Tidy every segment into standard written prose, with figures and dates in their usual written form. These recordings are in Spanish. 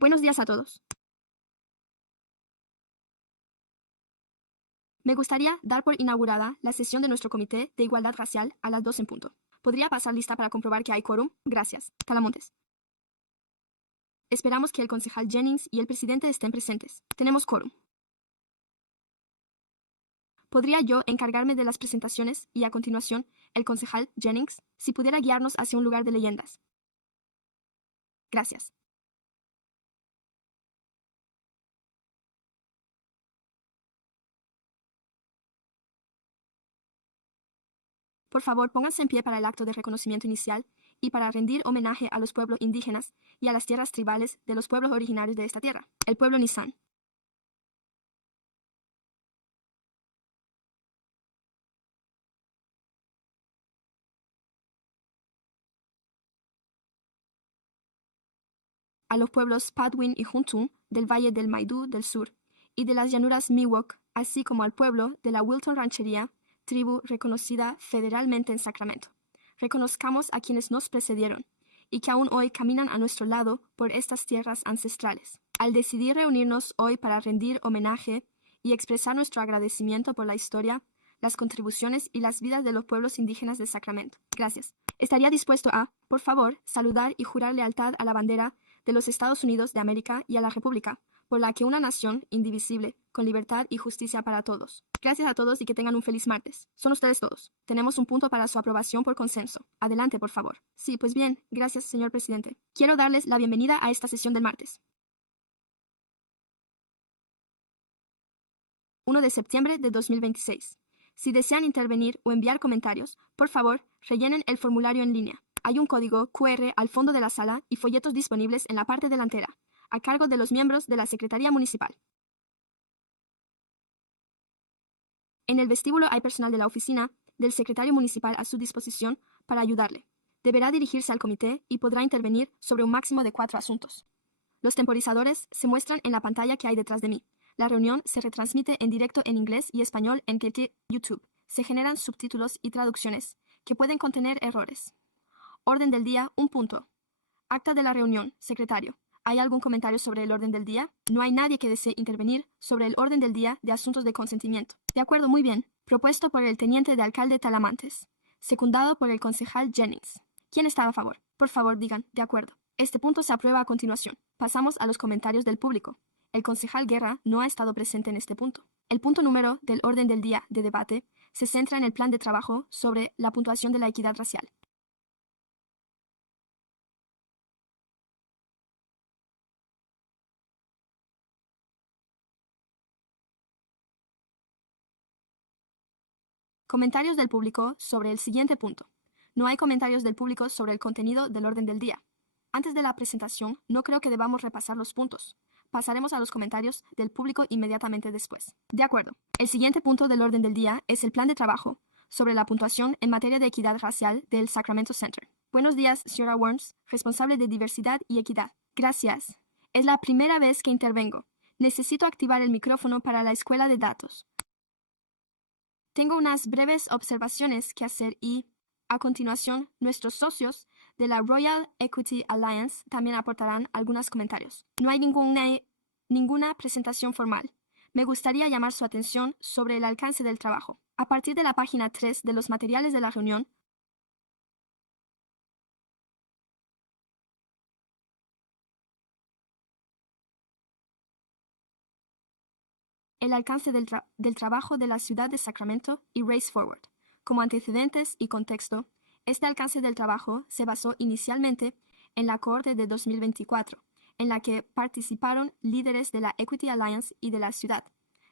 Buenos días a todos. Me gustaría dar por inaugurada la sesión de nuestro Comité de Igualdad Racial a las 2 en punto. ¿Podría pasar lista para comprobar que hay quórum? Gracias. Talamontes. Esperamos que el concejal Jennings y el presidente estén presentes. Tenemos quórum. ¿Podría yo encargarme de las presentaciones y a continuación el concejal Jennings, si pudiera guiarnos hacia un lugar de leyendas? Gracias. Por favor, pónganse en pie para el acto de reconocimiento inicial y para rendir homenaje a los pueblos indígenas y a las tierras tribales de los pueblos originarios de esta tierra, el pueblo Nisan. A los pueblos Padwin y Huntum del Valle del Maidú del Sur y de las llanuras Miwok, así como al pueblo de la Wilton Ranchería, tribu reconocida federalmente en Sacramento. Reconozcamos a quienes nos precedieron y que aún hoy caminan a nuestro lado por estas tierras ancestrales. Al decidir reunirnos hoy para rendir homenaje y expresar nuestro agradecimiento por la historia, las contribuciones y las vidas de los pueblos indígenas de Sacramento. Gracias. Estaría dispuesto a, por favor, saludar y jurar lealtad a la bandera de los Estados Unidos de América y a la República, por la que una nación indivisible, con libertad y justicia para todos. Gracias a todos y que tengan un feliz martes. Son ustedes todos. Tenemos un punto para su aprobación por consenso. Adelante, por favor. Sí, pues bien, gracias, señor presidente. Quiero darles la bienvenida a esta sesión del martes. 1 de septiembre de 2026. Si desean intervenir o enviar comentarios, por favor, rellenen el formulario en línea. Hay un código QR al fondo de la sala y folletos disponibles en la parte delantera, a cargo de los miembros de la Secretaría Municipal. En el vestíbulo hay personal de la oficina del secretario municipal a su disposición para ayudarle. Deberá dirigirse al comité y podrá intervenir sobre un máximo de 4 asuntos. Los temporizadores se muestran en la pantalla que hay detrás de mí. La reunión se retransmite en directo en inglés y español en YouTube. Se generan subtítulos y traducciones que pueden contener errores. Orden del día, 1 punto. Acta de la reunión, secretario. ¿Hay algún comentario sobre el orden del día? No hay nadie que desee intervenir sobre el orden del día de asuntos de consentimiento. De acuerdo, muy bien. Propuesto por el teniente de alcalde Talamantes. Secundado por el concejal Jennings. ¿Quién está a favor? Por favor, digan, de acuerdo. Este punto se aprueba a continuación. Pasamos a los comentarios del público. El concejal Guerra no ha estado presente en este punto. El punto número del orden del día de debate se centra en el plan de trabajo sobre la puntuación de la equidad racial. Comentarios del público sobre el siguiente punto. No hay comentarios del público sobre el contenido del orden del día. Antes de la presentación, no creo que debamos repasar los puntos. Pasaremos a los comentarios del público inmediatamente después. De acuerdo. El siguiente punto del orden del día es el plan de trabajo sobre la puntuación en materia de equidad racial del Sacramento Center. Buenos días, señora Worms, responsable de diversidad y equidad. Gracias. Es la primera vez que intervengo. Necesito activar el micrófono para la escuela de datos. Tengo unas breves observaciones que hacer y, a continuación, nuestros socios de la Royal Equity Alliance también aportarán algunos comentarios. No hay ninguna presentación formal. Me gustaría llamar su atención sobre el alcance del trabajo. A partir de la página 3 de los materiales de la reunión, el alcance del trabajo de la ciudad de Sacramento y Race Forward. Como antecedentes y contexto, este alcance del trabajo se basó inicialmente en la cohorte de 2024, en la que participaron líderes de la Equity Alliance y de la ciudad.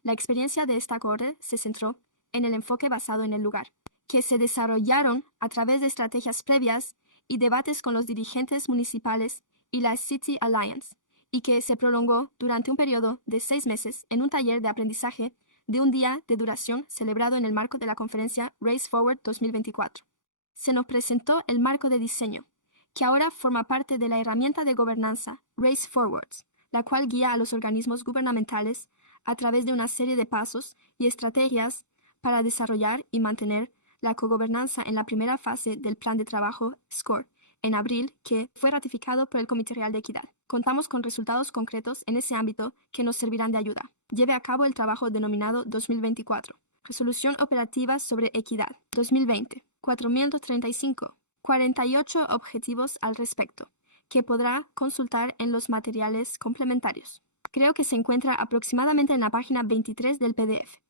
La experiencia de esta cohorte se centró en el enfoque basado en el lugar, que se desarrollaron a través de estrategias previas y debates con los dirigentes municipales y la City Alliance, y que se prolongó durante un periodo de 6 meses en un taller de aprendizaje de un día de duración celebrado en el marco de la conferencia Race Forward 2024. Se nos presentó el marco de diseño, que ahora forma parte de la herramienta de gobernanza Race Forwards, la cual guía a los organismos gubernamentales a través de una serie de pasos y estrategias para desarrollar y mantener la cogobernanza en la primera fase del plan de trabajo SCORE en abril que fue ratificado por el Comité Real de Equidad. Contamos con resultados concretos en ese ámbito que nos servirán de ayuda. Lleve a cabo el trabajo denominado 2024. Resolución Operativa sobre Equidad 2020. 4.235. 48 objetivos al respecto, que podrá consultar en los materiales complementarios. Creo que se encuentra aproximadamente en la página 23 del PDF.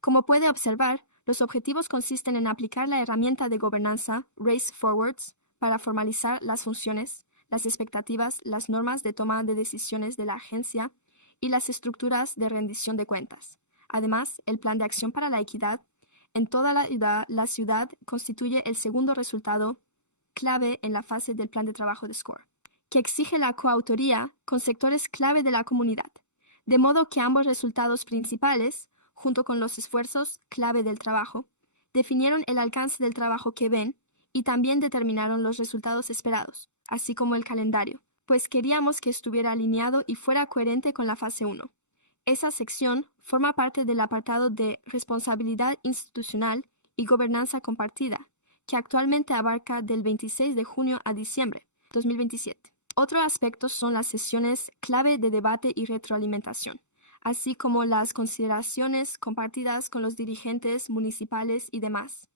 Como puede observar, los objetivos consisten en aplicar la herramienta de gobernanza Race Forwards para formalizar las funciones, las expectativas, las normas de toma de decisiones de la agencia y las estructuras de rendición de cuentas. Además, el Plan de Acción para la Equidad en toda la ciudad constituye el segundo resultado clave en la fase del plan de trabajo de SCORE, que exige la coautoría con sectores clave de la comunidad, de modo que ambos resultados principales, junto con los esfuerzos clave del trabajo, definieron el alcance del trabajo que ven y también determinaron los resultados esperados, así como el calendario, pues queríamos que estuviera alineado y fuera coherente con la fase 1. Esa sección forma parte del apartado de responsabilidad institucional y gobernanza compartida, que actualmente abarca del 26 de junio a diciembre 2027. Otro aspecto son las sesiones clave de debate y retroalimentación, así como las consideraciones compartidas con los dirigentes municipales y demás,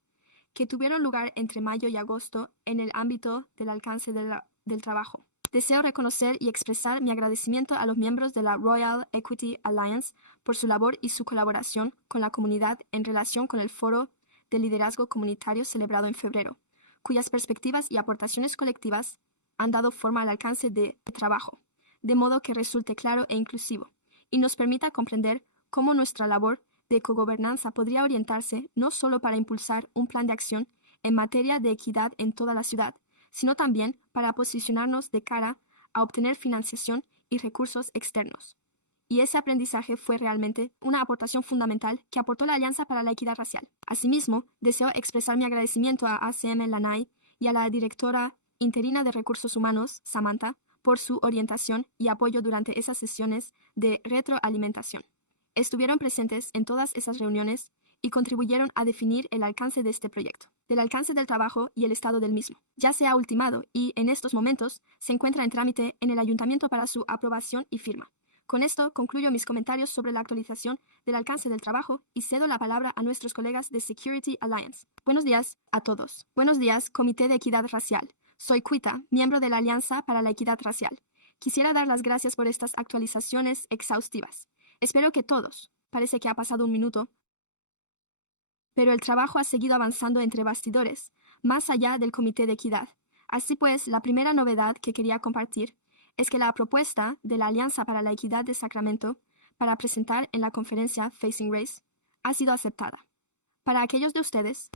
que tuvieron lugar entre mayo y agosto en el ámbito del alcance del trabajo. Deseo reconocer y expresar mi agradecimiento a los miembros de la Royal Equity Alliance por su labor y su colaboración con la comunidad en relación con el Foro de Liderazgo Comunitario celebrado en febrero, cuyas perspectivas y aportaciones colectivas han dado forma al alcance de trabajo, de modo que resulte claro e inclusivo, y nos permita comprender cómo nuestra labor de cogobernanza podría orientarse no solo para impulsar un plan de acción en materia de equidad en toda la ciudad, sino también para posicionarnos de cara a obtener financiación y recursos externos. Y ese aprendizaje fue realmente una aportación fundamental que aportó la Alianza para la Equidad Racial. Asimismo, deseo expresar mi agradecimiento a ACM Lanai y a la directora interina de Recursos Humanos, Samantha, por su orientación y apoyo durante esas sesiones de retroalimentación. Estuvieron presentes en todas esas reuniones y contribuyeron a definir el alcance de este proyecto, del alcance del trabajo y el estado del mismo. Ya se ha ultimado y, en estos momentos, se encuentra en trámite en el ayuntamiento para su aprobación y firma. Con esto concluyo mis comentarios sobre la actualización del alcance del trabajo y cedo la palabra a nuestros colegas de Security Alliance. Buenos días a todos. Buenos días, Comité de Equidad Racial. Soy Quita, miembro de la Alianza para la Equidad Racial. Quisiera dar las gracias por estas actualizaciones exhaustivas. Espero que todos, parece que ha pasado un minuto, pero el trabajo ha seguido avanzando entre bastidores, más allá del Comité de Equidad. Así pues, la primera novedad que quería compartir es que la propuesta de la Alianza para la Equidad de Sacramento para presentar en la conferencia Facing Race ha sido aceptada. Para aquellos de ustedes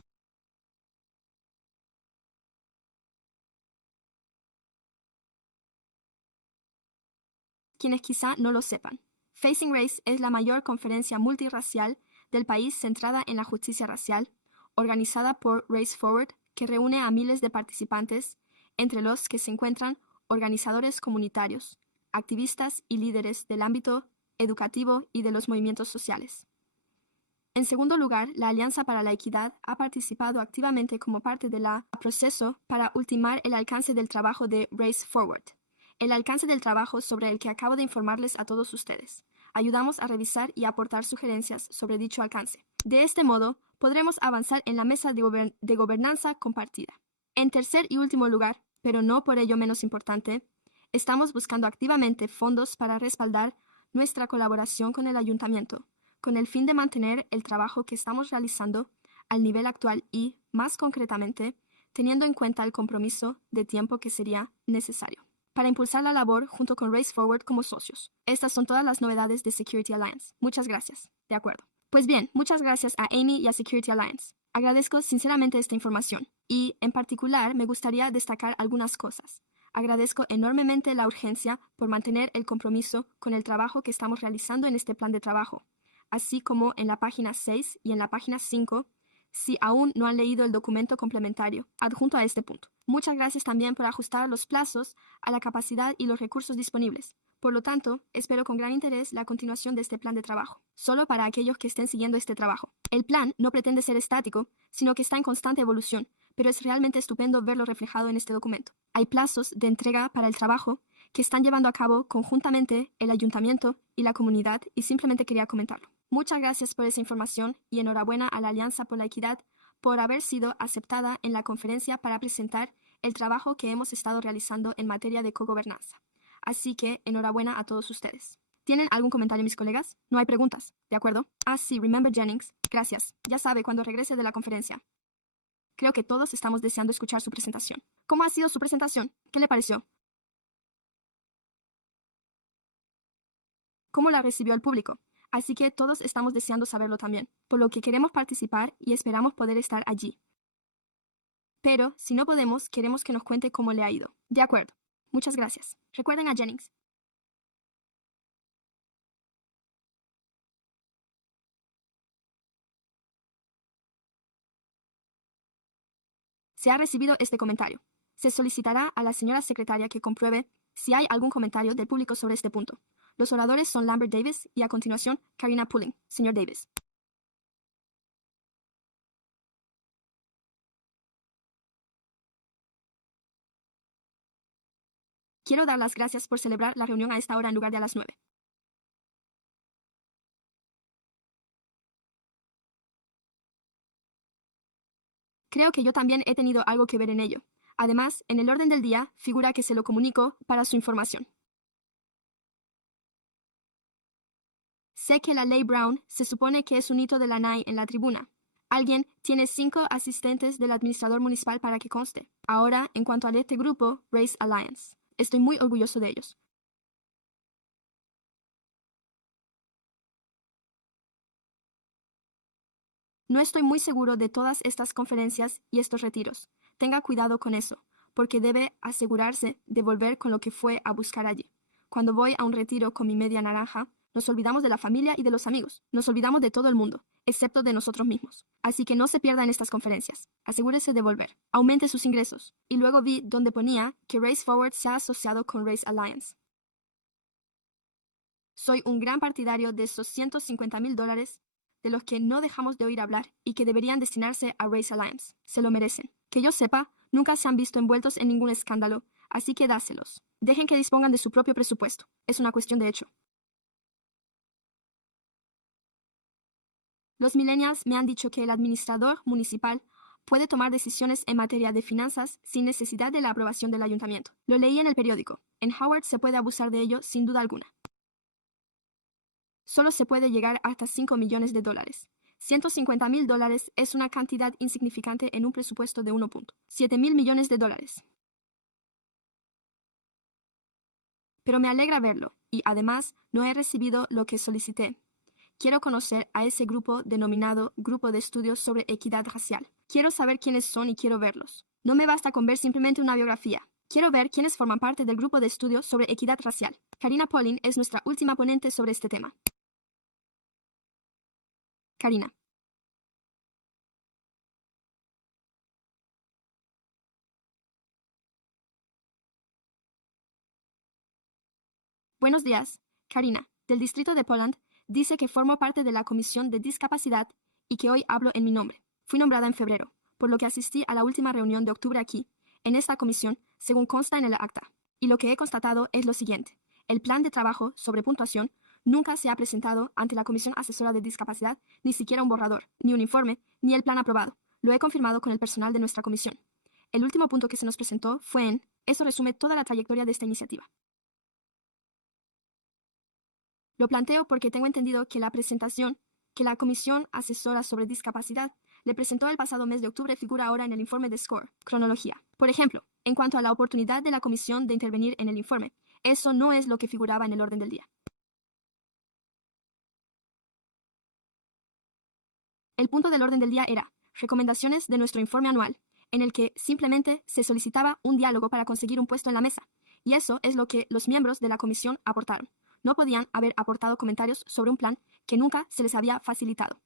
quienes quizá no lo sepan, Facing Race es la mayor conferencia multirracial del país centrada en la justicia racial, organizada por Race Forward, que reúne a miles de participantes, entre los que se encuentran organizadores comunitarios, activistas y líderes del ámbito educativo y de los movimientos sociales. En segundo lugar, la Alianza para la Equidad ha participado activamente como parte del proceso para ultimar el alcance del trabajo de Race Forward, el alcance del trabajo sobre el que acabo de informarles a todos ustedes. Ayudamos a revisar y aportar sugerencias sobre dicho alcance. De este modo, podremos avanzar en la mesa de gobernanza compartida. En tercer y último lugar, pero no por ello menos importante, estamos buscando activamente fondos para respaldar nuestra colaboración con el ayuntamiento, con el fin de mantener el trabajo que estamos realizando al nivel actual y, más concretamente, teniendo en cuenta el compromiso de tiempo que sería necesario para impulsar la labor junto con Race Forward como socios. Estas son todas las novedades de Security Alliance. Muchas gracias. De acuerdo. Pues bien, muchas gracias a Amy y a Security Alliance. Agradezco sinceramente esta información y, en particular, me gustaría destacar algunas cosas. Agradezco enormemente la urgencia por mantener el compromiso con el trabajo que estamos realizando en este plan de trabajo, así como en la página 6 y en la página 5 si aún no han leído el documento complementario adjunto a este punto. Muchas gracias también por ajustar los plazos a la capacidad y los recursos disponibles. Por lo tanto, espero con gran interés la continuación de este plan de trabajo, solo para aquellos que estén siguiendo este trabajo. El plan no pretende ser estático, sino que está en constante evolución, pero es realmente estupendo verlo reflejado en este documento. Hay plazos de entrega para el trabajo que están llevando a cabo conjuntamente el ayuntamiento y la comunidad y simplemente quería comentarlo. Muchas gracias por esa información y enhorabuena a la Alianza por la Equidad por haber sido aceptada en la conferencia para presentar el trabajo que hemos estado realizando en materia de cogobernanza. Así que enhorabuena a todos ustedes. ¿Tienen algún comentario, mis colegas? No hay preguntas, ¿de acuerdo? Ah, sí, Remember Jennings. Gracias. Ya sabe cuando regrese de la conferencia. Creo que todos estamos deseando escuchar su presentación. ¿Cómo ha sido su presentación? ¿Qué le pareció? ¿Cómo la recibió el público? Así que todos estamos deseando saberlo también, por lo que queremos participar y esperamos poder estar allí. Pero, si no podemos, queremos que nos cuente cómo le ha ido. De acuerdo. Muchas gracias. Recuerden a Jennings. Se ha recibido este comentario. Se solicitará a la señora secretaria que compruebe si hay algún comentario del público sobre este punto. Los oradores son Lambert Davis y a continuación Karina Pulling. Señor Davis. Quiero dar las gracias por celebrar la reunión a esta hora en lugar de a las 9. Creo que yo también he tenido algo que ver en ello. Además, en el orden del día figura que se lo comunico para su información. Sé que la ley Brown se supone que es un hito de la NAI en la tribuna. Alguien tiene 5 asistentes del administrador municipal para que conste. Ahora, en cuanto a este grupo, Race Alliance. Estoy muy orgulloso de ellos. No estoy muy seguro de todas estas conferencias y estos retiros. Tenga cuidado con eso, porque debe asegurarse de volver con lo que fue a buscar allí. Cuando voy a un retiro con mi media naranja, nos olvidamos de la familia y de los amigos. Nos olvidamos de todo el mundo, excepto de nosotros mismos. Así que no se pierda en estas conferencias. Asegúrese de volver. Aumente sus ingresos. Y luego vi donde ponía que Race Forward se ha asociado con Race Alliance. Soy un gran partidario de esos $150,000 de los que no dejamos de oír hablar y que deberían destinarse a Race Alliance. Se lo merecen. Que yo sepa, nunca se han visto envueltos en ningún escándalo, así que dáselos. Dejen que dispongan de su propio presupuesto. Es una cuestión de hecho. Los millennials me han dicho que el administrador municipal puede tomar decisiones en materia de finanzas sin necesidad de la aprobación del ayuntamiento. Lo leí en el periódico. En Howard se puede abusar de ello sin duda alguna. Solo se puede llegar hasta $5 millones. $150,000 es una cantidad insignificante en un presupuesto de 1.7 mil millones de dólares. Pero me alegra verlo, y además no he recibido lo que solicité. Quiero conocer a ese grupo denominado Grupo de Estudios sobre Equidad Racial. Quiero saber quiénes son y quiero verlos. No me basta con ver simplemente una biografía. Quiero ver quiénes forman parte del Grupo de Estudios sobre Equidad Racial. Karina Pulling es nuestra última ponente sobre este tema. Karina. Buenos días. Karina, del distrito de Poland, dice que formo parte de la Comisión de Discapacidad y que hoy hablo en mi nombre. Fui nombrada en febrero, por lo que asistí a la última reunión de octubre aquí, en esta comisión, según consta en el acta. Y lo que he constatado es lo siguiente. El plan de trabajo sobre puntuación nunca se ha presentado ante la Comisión Asesora de Discapacidad, ni siquiera un borrador, ni un informe, ni el plan aprobado. Lo he confirmado con el personal de nuestra comisión. El último punto que se nos presentó fue en, eso resume toda la trayectoria de esta iniciativa. Lo planteo porque tengo entendido que la presentación que la Comisión Asesora sobre Discapacidad le presentó el pasado mes de octubre figura ahora en el informe de SCORE, cronología. Por ejemplo, en cuanto a la oportunidad de la Comisión de intervenir en el informe, eso no es lo que figuraba en el orden del día. El punto del orden del día era recomendaciones de nuestro informe anual, en el que simplemente se solicitaba un diálogo para conseguir un puesto en la mesa, y eso es lo que los miembros de la comisión aportaron. No podían haber aportado comentarios sobre un plan que nunca se les había facilitado.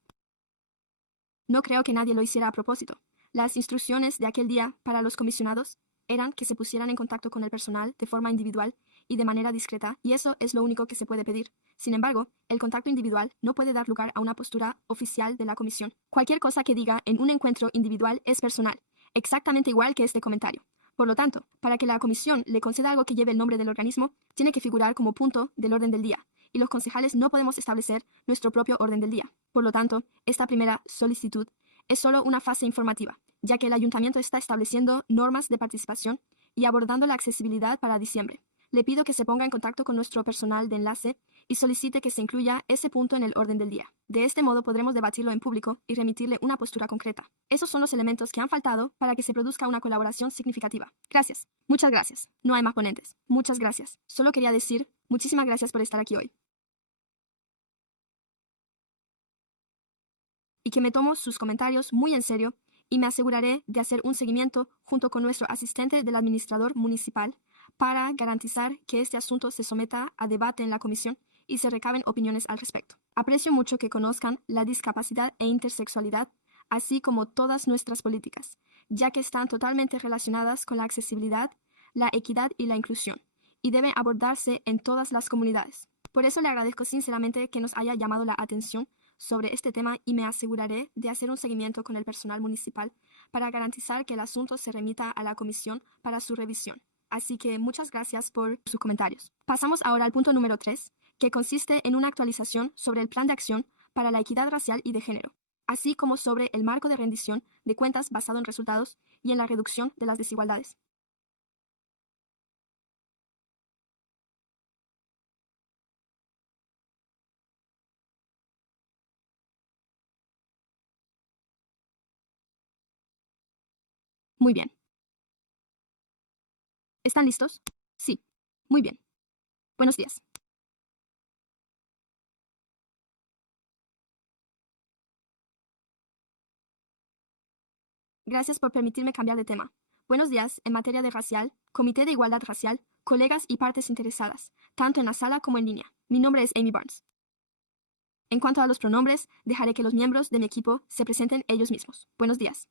No creo que nadie lo hiciera a propósito. Las instrucciones de aquel día para los comisionados eran que se pusieran en contacto con el personal de forma individual y de manera discreta, y eso es lo único que se puede pedir. Sin embargo, el contacto individual no puede dar lugar a una postura oficial de la comisión. Cualquier cosa que diga en un encuentro individual es personal, exactamente igual que este comentario. Por lo tanto, para que la comisión le conceda algo que lleve el nombre del organismo, tiene que figurar como punto del orden del día, y los concejales no podemos establecer nuestro propio orden del día. Por lo tanto, esta primera solicitud es solo una fase informativa, ya que el ayuntamiento está estableciendo normas de participación y abordando la accesibilidad para diciembre. Le pido que se ponga en contacto con nuestro personal de enlace y solicite que se incluya ese punto en el orden del día. De este modo podremos debatirlo en público y remitirle una postura concreta. Esos son los elementos que han faltado para que se produzca una colaboración significativa. Gracias. Muchas gracias. No hay más ponentes. Muchas gracias. Solo quería decir muchísimas gracias por estar aquí hoy. Y que me tomo sus comentarios muy en serio y me aseguraré de hacer un seguimiento junto con nuestro asistente del administrador municipal para garantizar que este asunto se someta a debate en la comisión y se recaben opiniones al respecto. Aprecio mucho que conozcan la discapacidad e intersexualidad, así como todas nuestras políticas, ya que están totalmente relacionadas con la accesibilidad, la equidad y la inclusión, y deben abordarse en todas las comunidades. Por eso le agradezco sinceramente que nos haya llamado la atención sobre este tema y me aseguraré de hacer un seguimiento con el personal municipal para garantizar que el asunto se remita a la comisión para su revisión. Así que muchas gracias por sus comentarios. Pasamos ahora al punto número 3, que consiste en una actualización sobre el plan de acción para la equidad racial y de género, así como sobre el marco de rendición de cuentas basado en resultados y en la reducción de las desigualdades. Muy bien. ¿Están listos? Sí. Muy bien. Buenos días. Gracias por permitirme cambiar de tema. Buenos días en materia de racial, Comité de Igualdad Racial, colegas y partes interesadas, tanto en la sala como en línea. Mi nombre es Amy Barnes. En cuanto a los pronombres, dejaré que los miembros de mi equipo se presenten ellos mismos. Buenos días.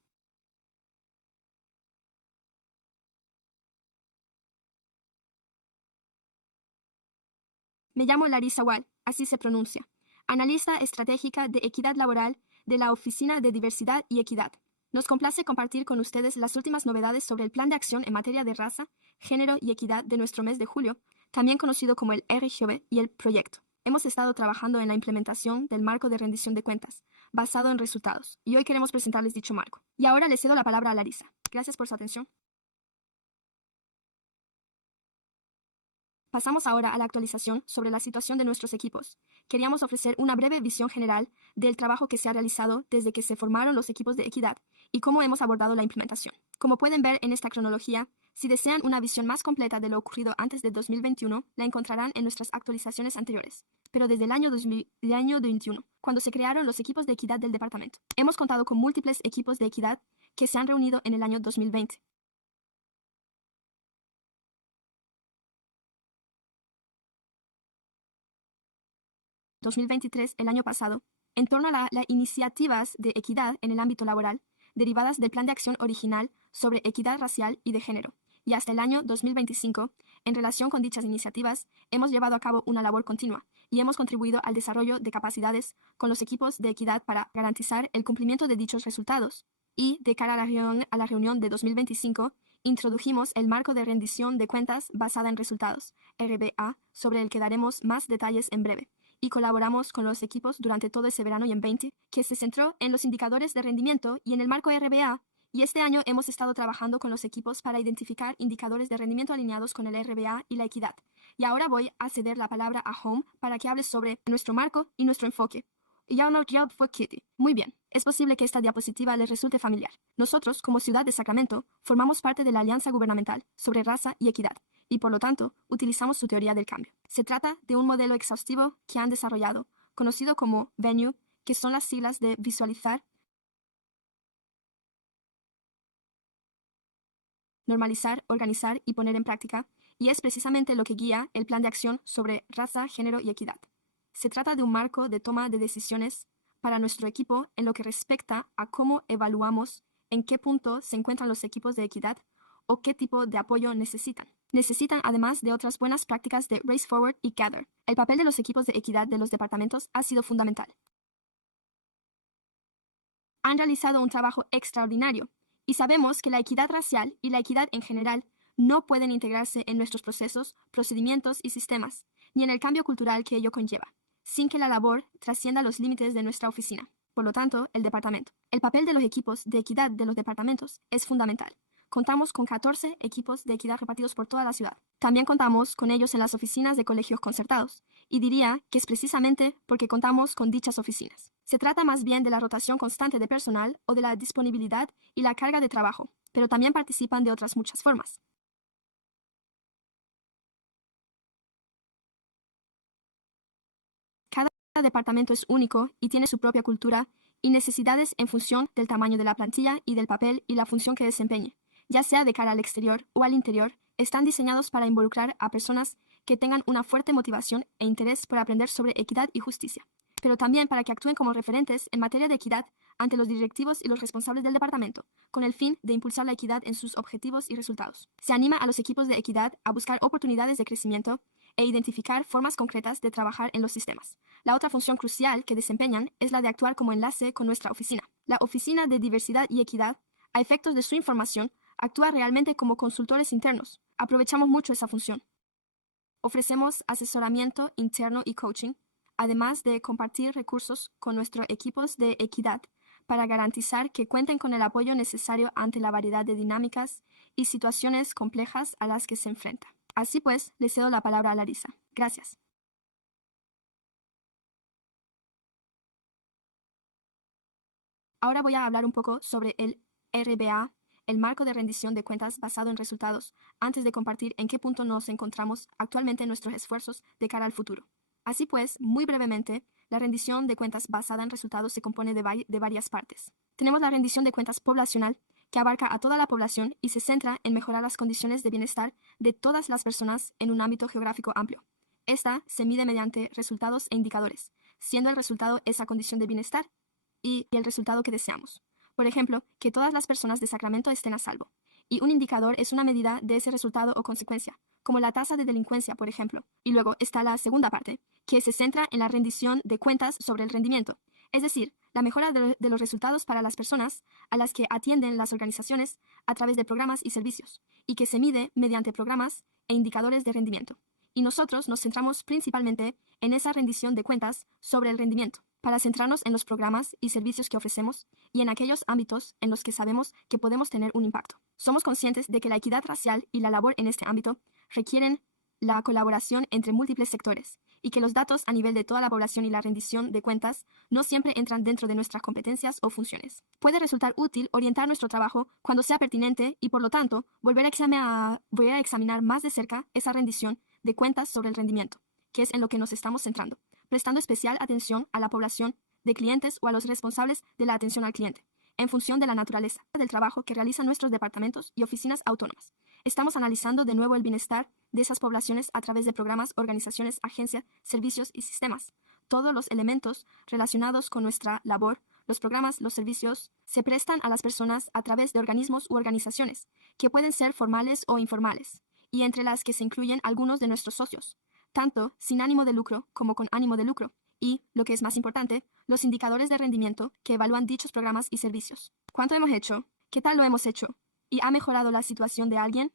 Me llamo Larissa Wall, así se pronuncia, analista estratégica de equidad laboral de la Oficina de Diversidad y Equidad. Nos complace compartir con ustedes las últimas novedades sobre el plan de acción en materia de raza, género y equidad de nuestro mes de julio, también conocido como el RGB y el proyecto. Hemos estado trabajando en la implementación del marco de rendición de cuentas, basado en resultados, y hoy queremos presentarles dicho marco. Y ahora le cedo la palabra a Larissa. Gracias por su atención. Pasamos ahora a la actualización sobre la situación de nuestros equipos. Queríamos ofrecer una breve visión general del trabajo que se ha realizado desde que se formaron los equipos de equidad y cómo hemos abordado la implementación. Como pueden ver en esta cronología, si desean una visión más completa de lo ocurrido antes de 2021, la encontrarán en nuestras actualizaciones anteriores, pero desde el año 2021, cuando se crearon los equipos de equidad del departamento. Hemos contado con múltiples equipos de equidad que se han reunido en el año 2020. 2023, el año pasado, en torno a las iniciativas de equidad en el ámbito laboral, derivadas del Plan de Acción original sobre equidad racial y de género. Y hasta el año 2025, en relación con dichas iniciativas, hemos llevado a cabo una labor continua y hemos contribuido al desarrollo de capacidades con los equipos de equidad para garantizar el cumplimiento de dichos resultados. Y, de cara a la reunión de 2025, introdujimos el marco de rendición de cuentas basada en resultados, RBA, sobre el que daremos más detalles en breve. Y colaboramos con los equipos durante todo ese verano y en 20, que se centró en los indicadores de rendimiento y en el marco RBA, y este año hemos estado trabajando con los equipos para identificar indicadores de rendimiento alineados con el RBA y la equidad. Y ahora voy a ceder la palabra a Home para que hable sobre nuestro marco y nuestro enfoque. Muy bien, es posible que esta diapositiva les resulte familiar. Nosotros, como Ciudad de Sacramento, formamos parte de la Alianza Gubernamental sobre Raza y Equidad, y por lo tanto, utilizamos su teoría del cambio. Se trata de un modelo exhaustivo que han desarrollado, conocido como VENUE, que son las siglas de visualizar, normalizar, organizar y poner en práctica, y es precisamente lo que guía el plan de acción sobre raza, género y equidad. Se trata de un marco de toma de decisiones para nuestro equipo en lo que respecta a cómo evaluamos en qué punto se encuentran los equipos de equidad o qué tipo de apoyo necesitan. Necesitan además de otras buenas prácticas de Race Forward y Gather. El papel de los equipos de equidad de los departamentos ha sido fundamental. Han realizado un trabajo extraordinario y sabemos que la equidad racial y la equidad en general no pueden integrarse en nuestros procesos, procedimientos y sistemas, ni en el cambio cultural que ello conlleva, sin que la labor trascienda los límites de nuestra oficina. Por lo tanto, el departamento. El papel de los equipos de equidad de los departamentos es fundamental. Contamos con 14 equipos de equidad repartidos por toda la ciudad. También contamos con ellos en las oficinas de colegios concertados, y diría que es precisamente porque contamos con dichas oficinas. Se trata más bien de la rotación constante de personal o de la disponibilidad y la carga de trabajo, pero también participan de otras muchas formas. Cada departamento es único y tiene su propia cultura y necesidades en función del tamaño de la plantilla y del papel y la función que desempeñe, ya sea de cara al exterior o al interior. Están diseñados para involucrar a personas que tengan una fuerte motivación e interés por aprender sobre equidad y justicia, pero también para que actúen como referentes en materia de equidad ante los directivos y los responsables del departamento, con el fin de impulsar la equidad en sus objetivos y resultados. Se anima a los equipos de equidad a buscar oportunidades de crecimiento e identificar formas concretas de trabajar en los sistemas. La otra función crucial que desempeñan es la de actuar como enlace con nuestra oficina. La Oficina de Diversidad y Equidad, a efectos de su información, actúa realmente como consultores internos. Aprovechamos mucho esa función. Ofrecemos asesoramiento interno y coaching, además de compartir recursos con nuestros equipos de equidad para garantizar que cuenten con el apoyo necesario ante la variedad de dinámicas y situaciones complejas a las que se enfrenta. Así pues, le cedo la palabra a Larisa. Gracias. Ahora voy a hablar un poco sobre el RBA, el marco de rendición de cuentas basado en resultados, antes de compartir en qué punto nos encontramos actualmente en nuestros esfuerzos de cara al futuro. Así pues, muy brevemente, la rendición de cuentas basada en resultados se compone de varias partes. Tenemos la rendición de cuentas poblacional, que abarca a toda la población y se centra en mejorar las condiciones de bienestar de todas las personas en un ámbito geográfico amplio. Esta se mide mediante resultados e indicadores, siendo el resultado esa condición de bienestar y el resultado que deseamos. Por ejemplo, que todas las personas de Sacramento estén a salvo. Y un indicador es una medida de ese resultado o consecuencia, como la tasa de delincuencia, por ejemplo. Y luego está la segunda parte, que se centra en la rendición de cuentas sobre el rendimiento, es decir, la mejora de los resultados para las personas a las que atienden las organizaciones a través de programas y servicios, y que se mide mediante programas e indicadores de rendimiento. Y nosotros nos centramos principalmente en esa rendición de cuentas sobre el rendimiento, para centrarnos en los programas y servicios que ofrecemos y en aquellos ámbitos en los que sabemos que podemos tener un impacto. Somos conscientes de que la equidad racial y la labor en este ámbito requieren la colaboración entre múltiples sectores y que los datos a nivel de toda la población y la rendición de cuentas no siempre entran dentro de nuestras competencias o funciones. Puede resultar útil orientar nuestro trabajo cuando sea pertinente y, por lo tanto, voy a examinar más de cerca esa rendición de cuentas sobre el rendimiento, que es en lo que nos estamos centrando, prestando especial atención a la población de clientes o a los responsables de la atención al cliente, en función de la naturaleza del trabajo que realizan nuestros departamentos y oficinas autónomas. Estamos analizando de nuevo el bienestar de esas poblaciones a través de programas, organizaciones, agencias, servicios y sistemas. Todos los elementos relacionados con nuestra labor, los programas, los servicios, se prestan a las personas a través de organismos u organizaciones, que pueden ser formales o informales, y entre las que se incluyen algunos de nuestros socios, tanto sin ánimo de lucro como con ánimo de lucro, y, lo que es más importante, los indicadores de rendimiento que evalúan dichos programas y servicios. ¿Cuánto hemos hecho? ¿Qué tal lo hemos hecho? ¿Y ha mejorado la situación de alguien?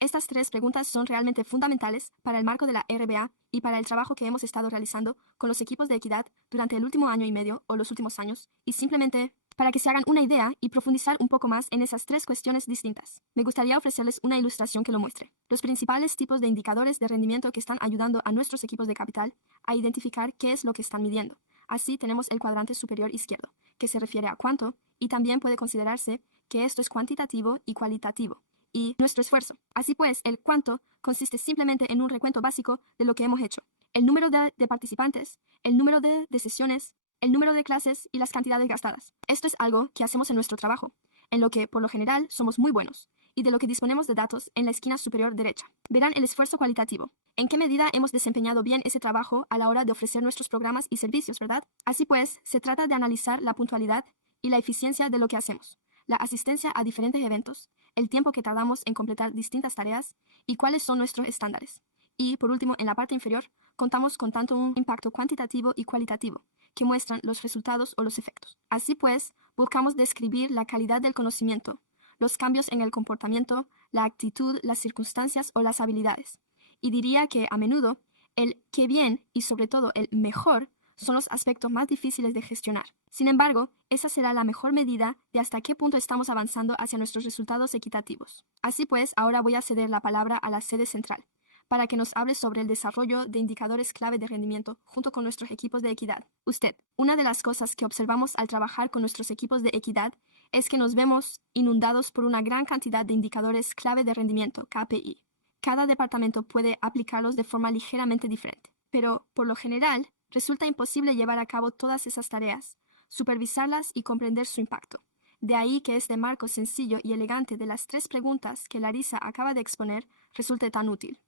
Estas tres preguntas son realmente fundamentales para el marco de la RBA y para el trabajo que hemos estado realizando con los equipos de equidad durante el último año y medio o los últimos años, y simplemente para que se hagan una idea y profundizar un poco más en esas tres cuestiones distintas. Me gustaría ofrecerles una ilustración que lo muestre. Los principales tipos de indicadores de rendimiento que están ayudando a nuestros equipos de capital a identificar qué es lo que están midiendo. Así tenemos el cuadrante superior izquierdo, que se refiere a cuánto, y también puede considerarse que esto es cuantitativo y cualitativo, y nuestro esfuerzo. Así pues, el cuánto consiste simplemente en un recuento básico de lo que hemos hecho. El número de participantes, el número de sesiones, el número de clases y las cantidades gastadas. Esto es algo que hacemos en nuestro trabajo, en lo que, por lo general, somos muy buenos, y de lo que disponemos de datos en la esquina superior derecha. Verán el esfuerzo cualitativo. ¿En qué medida hemos desempeñado bien ese trabajo a la hora de ofrecer nuestros programas y servicios, verdad? Así pues, se trata de analizar la puntualidad y la eficiencia de lo que hacemos, la asistencia a diferentes eventos, el tiempo que tardamos en completar distintas tareas y cuáles son nuestros estándares. Y, por último, en la parte inferior, contamos con tanto un impacto cuantitativo y cualitativo, que muestran los resultados o los efectos. Así pues, buscamos describir la calidad del conocimiento, los cambios en el comportamiento, la actitud, las circunstancias o las habilidades. Y diría que, a menudo, el qué bien y sobre todo el mejor son los aspectos más difíciles de gestionar. Sin embargo, esa será la mejor medida de hasta qué punto estamos avanzando hacia nuestros resultados equitativos. Así pues, ahora voy a ceder la palabra a la sede central, para que nos hable sobre el desarrollo de indicadores clave de rendimiento junto con nuestros equipos de equidad. Usted, una de las cosas que observamos al trabajar con nuestros equipos de equidad es que nos vemos inundados por una gran cantidad de indicadores clave de rendimiento, KPI. Cada departamento puede aplicarlos de forma ligeramente diferente, pero, por lo general, resulta imposible llevar a cabo todas esas tareas, supervisarlas y comprender su impacto. De ahí que este marco sencillo y elegante de las 3 preguntas que Larissa acaba de exponer resulte tan útil.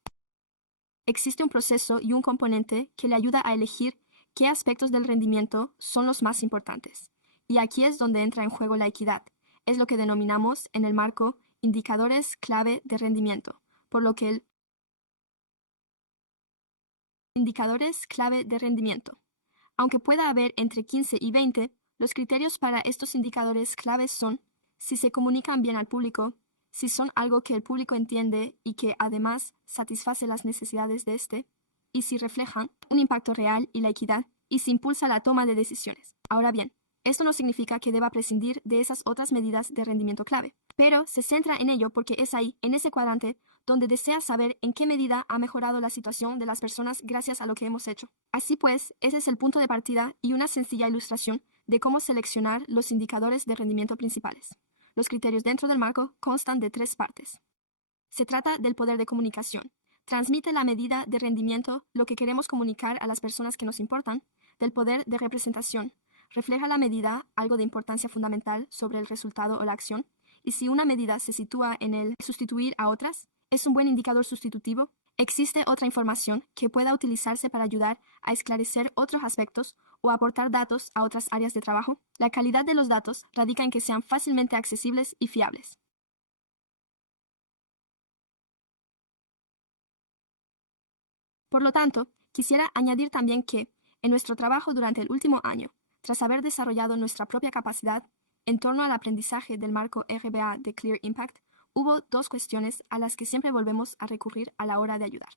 Existe un proceso y un componente que le ayuda a elegir qué aspectos del rendimiento son los más importantes. Y aquí es donde entra en juego la equidad. Es lo que denominamos en el marco indicadores clave de rendimiento, por lo que el indicadores clave de rendimiento. Aunque pueda haber entre 15 y 20, los criterios para estos indicadores claves son si se comunican bien al público, si son algo que el público entiende y que además satisface las necesidades de éste, y si reflejan un impacto real y la equidad, y si impulsa la toma de decisiones. Ahora bien, esto no significa que deba prescindir de esas otras medidas de rendimiento clave, pero se centra en ello porque es ahí, en ese cuadrante, donde desea saber en qué medida ha mejorado la situación de las personas gracias a lo que hemos hecho. Así pues, ese es el punto de partida y una sencilla ilustración de cómo seleccionar los indicadores de rendimiento principales. Los criterios dentro del marco constan de 3 partes. Se trata del poder de comunicación. Transmite la medida de rendimiento, lo que queremos comunicar a las personas que nos importan, del poder de representación. Refleja la medida, algo de importancia fundamental sobre el resultado o la acción, y si una medida se sitúa en el sustituir a otras, ¿es un buen indicador sustitutivo? ¿Existe otra información que pueda utilizarse para ayudar a esclarecer otros aspectos o aportar datos a otras áreas de trabajo? La calidad de los datos radica en que sean fácilmente accesibles y fiables. Por lo tanto, quisiera añadir también que, en nuestro trabajo durante el último año, tras haber desarrollado nuestra propia capacidad en torno al aprendizaje del marco RBA de Clear Impact, hubo 2 cuestiones a las que siempre volvemos a recurrir a la hora de ayudar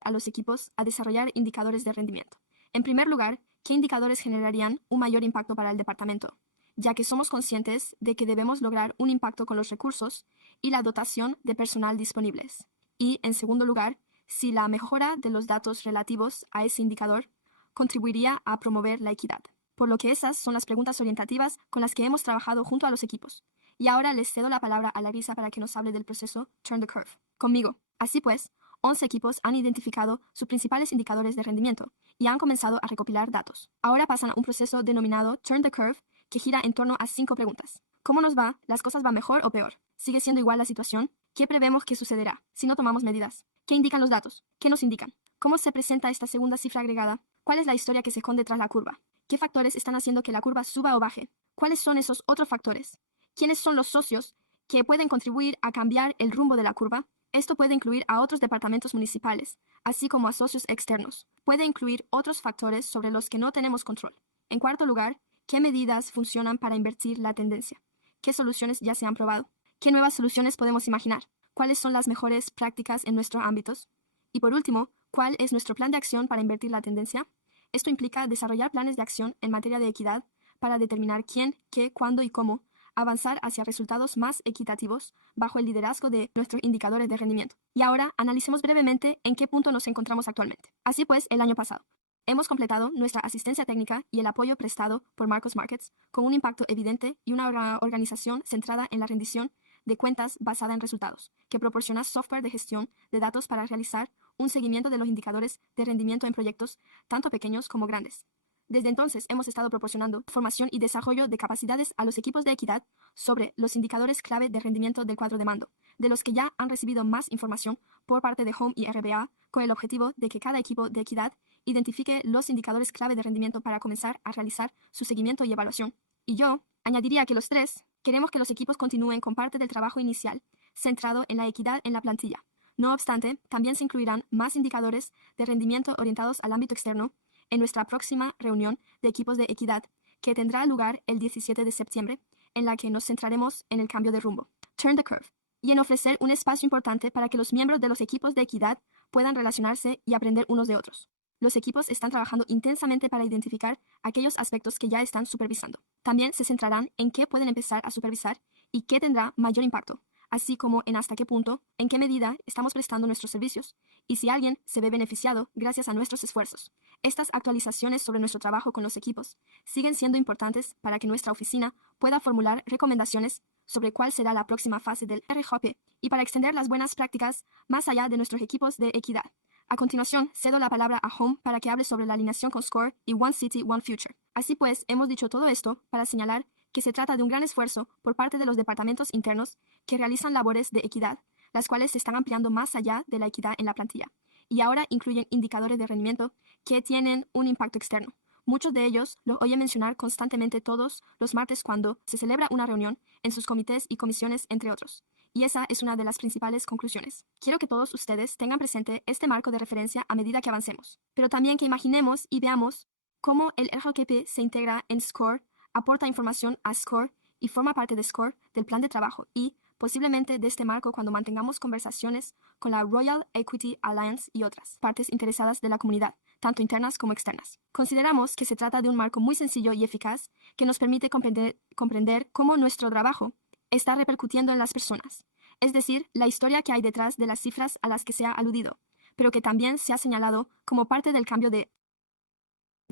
a los equipos a desarrollar indicadores de rendimiento. En primer lugar, ¿qué indicadores generarían un mayor impacto para el departamento? Ya que somos conscientes de que debemos lograr un impacto con los recursos y la dotación de personal disponibles. Y, en segundo lugar, si la mejora de los datos relativos a ese indicador contribuiría a promover la equidad. Por lo que esas son las preguntas orientativas con las que hemos trabajado junto a los equipos. Y ahora les cedo la palabra a Larissa para que nos hable del proceso Turn the Curve. Conmigo. Así pues, 11 equipos han identificado sus principales indicadores de rendimiento y han comenzado a recopilar datos. Ahora pasan a un proceso denominado Turn the Curve que gira en torno a 5 preguntas. ¿Cómo nos va? ¿Las cosas van mejor o peor? ¿Sigue siendo igual la situación? ¿Qué prevemos que sucederá si no tomamos medidas? ¿Qué indican los datos? ¿Qué nos indican? ¿Cómo se presenta esta segunda cifra agregada? ¿Cuál es la historia que se esconde tras la curva? ¿Qué factores están haciendo que la curva suba o baje? ¿Cuáles son esos otros factores? ¿Quiénes son los socios que pueden contribuir a cambiar el rumbo de la curva? Esto puede incluir a otros departamentos municipales, así como a socios externos. Puede incluir otros factores sobre los que no tenemos control. En cuarto lugar, ¿qué medidas funcionan para invertir la tendencia? ¿Qué soluciones ya se han probado? ¿Qué nuevas soluciones podemos imaginar? ¿Cuáles son las mejores prácticas en nuestros ámbitos? Y por último, ¿cuál es nuestro plan de acción para invertir la tendencia? Esto implica desarrollar planes de acción en materia de equidad para determinar quién, qué, cuándo y cómo avanzar hacia resultados más equitativos bajo el liderazgo de nuestros indicadores de rendimiento. Y ahora analicemos brevemente en qué punto nos encontramos actualmente. Así pues, el año pasado, hemos completado nuestra asistencia técnica y el apoyo prestado por Marcos Markets con un impacto evidente y una organización centrada en la rendición de cuentas basada en resultados, que proporciona software de gestión de datos para realizar un seguimiento de los indicadores de rendimiento en proyectos tanto pequeños como grandes. Desde entonces hemos estado proporcionando formación y desarrollo de capacidades a los equipos de equidad sobre los indicadores clave de rendimiento del cuadro de mando, de los que ya han recibido más información por parte de Home y RBA, con el objetivo de que cada equipo de equidad identifique los indicadores clave de rendimiento para comenzar a realizar su seguimiento y evaluación. Y yo añadiría que los tres queremos que los equipos continúen con parte del trabajo inicial, centrado en la equidad en la plantilla. No obstante, también se incluirán más indicadores de rendimiento orientados al ámbito externo en nuestra próxima reunión de equipos de equidad, que tendrá lugar el 17 de septiembre, en la que nos centraremos en el cambio de rumbo, Turn the Curve, y en ofrecer un espacio importante para que los miembros de los equipos de equidad puedan relacionarse y aprender unos de otros. Los equipos están trabajando intensamente para identificar aquellos aspectos que ya están supervisando. También se centrarán en qué pueden empezar a supervisar y qué tendrá mayor impacto, así como en hasta qué punto, en qué medida estamos prestando nuestros servicios y si alguien se ve beneficiado gracias a nuestros esfuerzos. Estas actualizaciones sobre nuestro trabajo con los equipos siguen siendo importantes para que nuestra oficina pueda formular recomendaciones sobre cuál será la próxima fase del RJP y para extender las buenas prácticas más allá de nuestros equipos de equidad. A continuación, cedo la palabra a Home para que hable sobre la alineación con SCORE y One City, One Future. Así pues, hemos dicho todo esto para señalar que se trata de un gran esfuerzo por parte de los departamentos internos que realizan labores de equidad, las cuales se están ampliando más allá de la equidad en la plantilla, y ahora incluyen indicadores de rendimiento que tienen un impacto externo. Muchos de ellos los oye mencionar constantemente todos los martes cuando se celebra una reunión en sus comités y comisiones, entre otros. Y esa es una de las principales conclusiones. Quiero que todos ustedes tengan presente este marco de referencia a medida que avancemos, pero también que imaginemos y veamos cómo el RJP se integra en SCORE, aporta información a SCORE y forma parte de SCORE del plan de trabajo y, posiblemente, de este marco cuando mantengamos conversaciones con la Royal Equity Alliance y otras partes interesadas de la comunidad, tanto internas como externas. Consideramos que se trata de un marco muy sencillo y eficaz que nos permite comprender cómo nuestro trabajo está repercutiendo en las personas, es decir, la historia que hay detrás de las cifras a las que se ha aludido, pero que también se ha señalado como parte del cambio de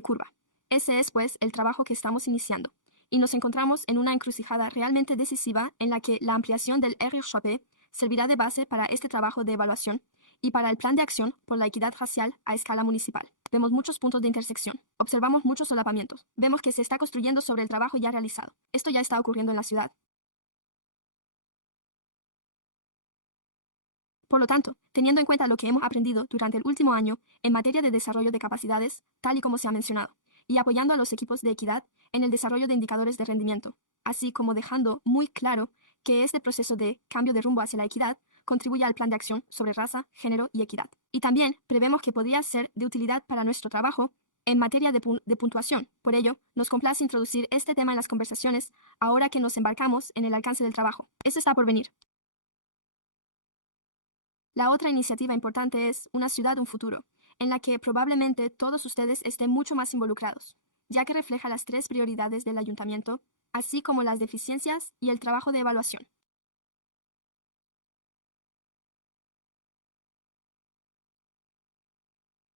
curva. Ese es, pues, el trabajo que estamos iniciando, y nos encontramos en una encrucijada realmente decisiva en la que la ampliación del RJP servirá de base para este trabajo de evaluación y para el plan de acción por la equidad racial a escala municipal. Vemos muchos puntos de intersección, observamos muchos solapamientos, vemos que se está construyendo sobre el trabajo ya realizado. Esto ya está ocurriendo en la ciudad. Por lo tanto, teniendo en cuenta lo que hemos aprendido durante el último año en materia de desarrollo de capacidades, tal y como se ha mencionado, y apoyando a los equipos de equidad en el desarrollo de indicadores de rendimiento, así como dejando muy claro que este proceso de cambio de rumbo hacia la equidad contribuye al plan de acción sobre raza, género y equidad. Y también prevemos que podría ser de utilidad para nuestro trabajo en materia de puntuación. Por ello, nos complace introducir este tema en las conversaciones ahora que nos embarcamos en el alcance del trabajo. Esto está por venir. La otra iniciativa importante es Una ciudad, un futuro, en la que probablemente todos ustedes estén mucho más involucrados, ya que refleja las tres prioridades del ayuntamiento, así como las deficiencias y el trabajo de evaluación.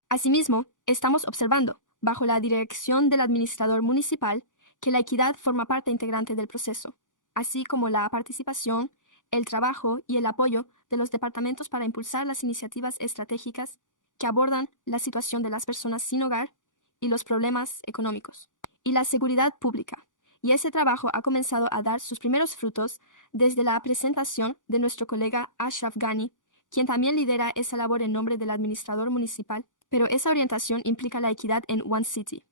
Asimismo, estamos observando, bajo la dirección del administrador municipal, que la equidad forma parte integrante del proceso, así como la participación, el trabajo y el apoyo de los departamentos para impulsar las iniciativas estratégicas que abordan la situación de las personas sin hogar y los problemas económicos, y la seguridad pública. Y ese trabajo ha comenzado a dar sus primeros frutos desde la presentación de nuestro colega Ashraf Ghani, quien también lidera esa labor en nombre del administrador municipal, pero esa orientación implica la equidad en One City.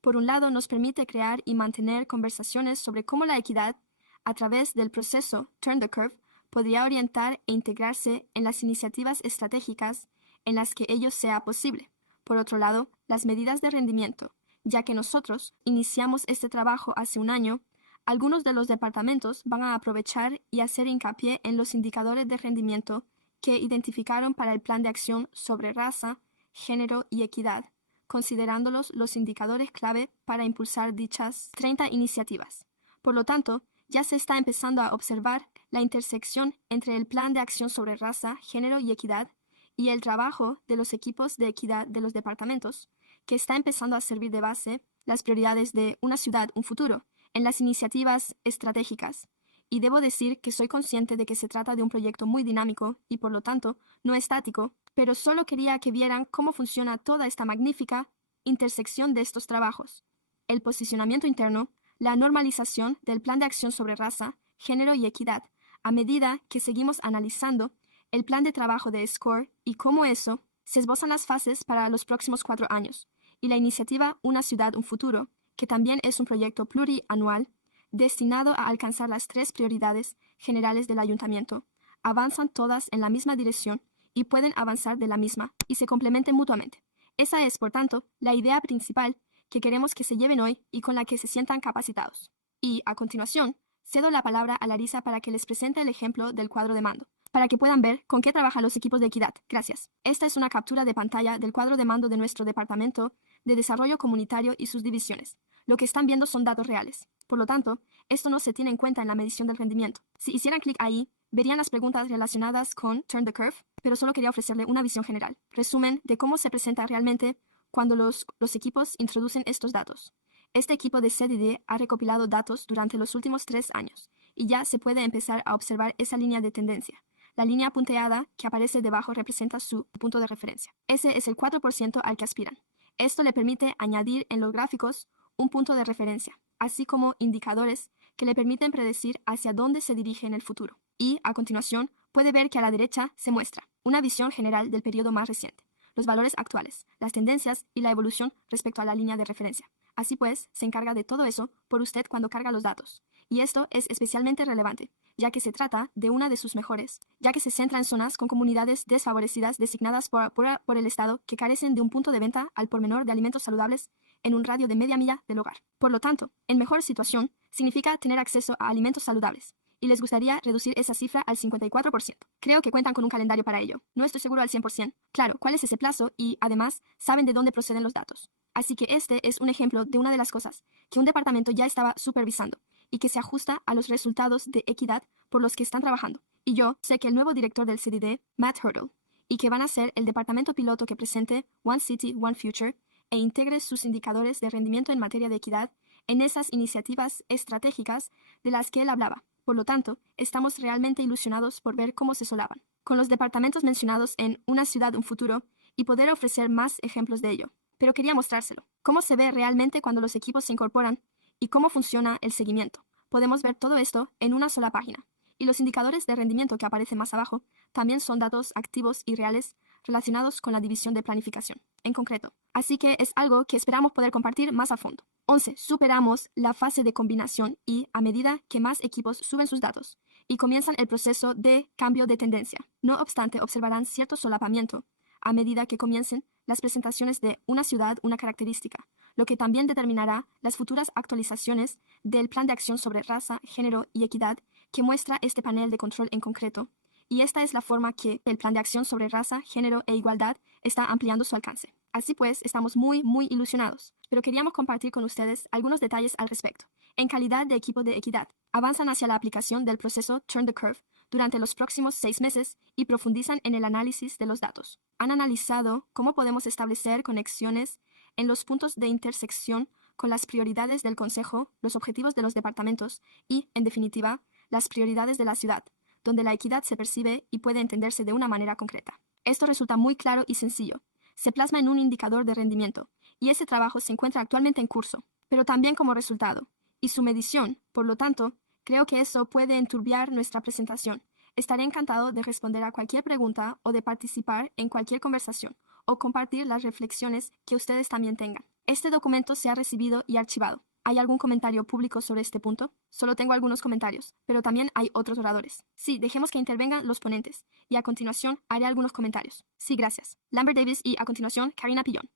Por un lado, nos permite crear y mantener conversaciones sobre cómo la equidad, a través del proceso Turn the Curve, podría orientar e integrarse en las iniciativas estratégicas en las que ello sea posible. Por otro lado, las medidas de rendimiento, ya que nosotros iniciamos este trabajo hace un año, algunos de los departamentos van a aprovechar y hacer hincapié en los indicadores de rendimiento que identificaron para el plan de acción sobre raza, género y equidad, considerándolos los indicadores clave para impulsar dichas 30 iniciativas. Por lo tanto, ya se está empezando a observar la intersección entre el plan de acción sobre raza, género y equidad y el trabajo de los equipos de equidad de los departamentos, que está empezando a servir de base las prioridades de Una ciudad, un futuro, en las iniciativas estratégicas. Y debo decir que soy consciente de que se trata de un proyecto muy dinámico y, por lo tanto, no estático, pero solo quería que vieran cómo funciona toda esta magnífica intersección de estos trabajos, el posicionamiento interno, la normalización del plan de acción sobre raza, género y equidad, a medida que seguimos analizando el plan de trabajo de SCORE y cómo eso se esbozan las fases para los próximos 4 años, y la iniciativa Una ciudad, un futuro, que también es un proyecto plurianual destinado a alcanzar las 3 prioridades generales del ayuntamiento, avanzan todas en la misma dirección y pueden avanzar de la misma y se complementen mutuamente. Esa es, por tanto, la idea principal que queremos que se lleven hoy y con la que se sientan capacitados. Y, a continuación, cedo la palabra a Larisa para que les presente el ejemplo del cuadro de mando, para que puedan ver con qué trabajan los equipos de equidad. Gracias. Esta es una captura de pantalla del cuadro de mando de nuestro Departamento de Desarrollo Comunitario y sus divisiones. Lo que están viendo son datos reales. Por lo tanto, esto no se tiene en cuenta en la medición del rendimiento. Si hicieran clic ahí, verían las preguntas relacionadas con Turn the Curve, pero solo quería ofrecerle una visión general, resumen de cómo se presenta realmente cuando los equipos introducen estos datos. Este equipo de CDD ha recopilado datos durante los últimos 3 años, y ya se puede empezar a observar esa línea de tendencia. La línea punteada que aparece debajo representa su punto de referencia. Ese es el 4% al que aspiran. Esto le permite añadir en los gráficos un punto de referencia, así como indicadores que le permiten predecir hacia dónde se dirige en el futuro. Y, a continuación, puede ver que a la derecha se muestra una visión general del periodo más reciente, los valores actuales, las tendencias y la evolución respecto a la línea de referencia. Así pues, se encarga de todo eso por usted cuando carga los datos. Y esto es especialmente relevante, ya que se trata de una de sus mejores, ya que se centra en zonas con comunidades desfavorecidas designadas por el Estado que carecen de un punto de venta al por menor de alimentos saludables en un radio de media milla del hogar. Por lo tanto, en mejor situación significa tener acceso a alimentos saludables, y les gustaría reducir esa cifra al 54%. Creo que cuentan con un calendario para ello. No estoy seguro al 100%. Claro, cuál es ese plazo y, además, saben de dónde proceden los datos. Así que este es un ejemplo de una de las cosas que un departamento ya estaba supervisando y que se ajusta a los resultados de equidad por los que están trabajando. Y yo sé que el nuevo director del CDD, Matt Hurdle, y que van a ser el departamento piloto que presente One City, One Future e integre sus indicadores de rendimiento en materia de equidad en esas iniciativas estratégicas de las que él hablaba. Por lo tanto, estamos realmente ilusionados por ver cómo se solapan con los departamentos mencionados en Una ciudad, un futuro y poder ofrecer más ejemplos de ello. Pero quería mostrárselo. Cómo se ve realmente cuando los equipos se incorporan y cómo funciona el seguimiento. Podemos ver todo esto en una sola página. Y los indicadores de rendimiento que aparecen más abajo también son datos activos y reales relacionados con la división de planificación, en concreto. Así que es algo que esperamos poder compartir más a fondo. 11. Superamos la fase de combinación y, a medida que más equipos suben sus datos y comienzan el proceso de cambio de tendencia. No obstante, observarán cierto solapamiento a medida que comiencen las presentaciones de Una ciudad, una característica, lo que también determinará las futuras actualizaciones del plan de acción sobre raza, género y equidad que muestra este panel de control en concreto. Y esta es la forma que el plan de acción sobre raza, género e igualdad está ampliando su alcance. Así pues, estamos muy ilusionados, pero queríamos compartir con ustedes algunos detalles al respecto. En calidad de equipo de equidad, avanzan hacia la aplicación del proceso Turn the Curve durante los próximos 6 meses y profundizan en el análisis de los datos. Han analizado cómo podemos establecer conexiones en los puntos de intersección con las prioridades del Consejo, los objetivos de los departamentos y, en definitiva, las prioridades de la ciudad, donde la equidad se percibe y puede entenderse de una manera concreta. Esto resulta muy claro y sencillo. Se plasma en un indicador de rendimiento, y ese trabajo se encuentra actualmente en curso, pero también como resultado. Y su medición, por lo tanto, creo que eso puede enturbiar nuestra presentación. Estaré encantado de responder a cualquier pregunta o de participar en cualquier conversación o compartir las reflexiones que ustedes también tengan. Este documento se ha recibido y archivado. ¿Hay algún comentario público sobre este punto? Solo tengo algunos comentarios, pero también hay otros oradores. Sí, dejemos que intervengan los ponentes, y a continuación haré algunos comentarios. Sí, gracias. Lambert Davis y a continuación Karina Pillón.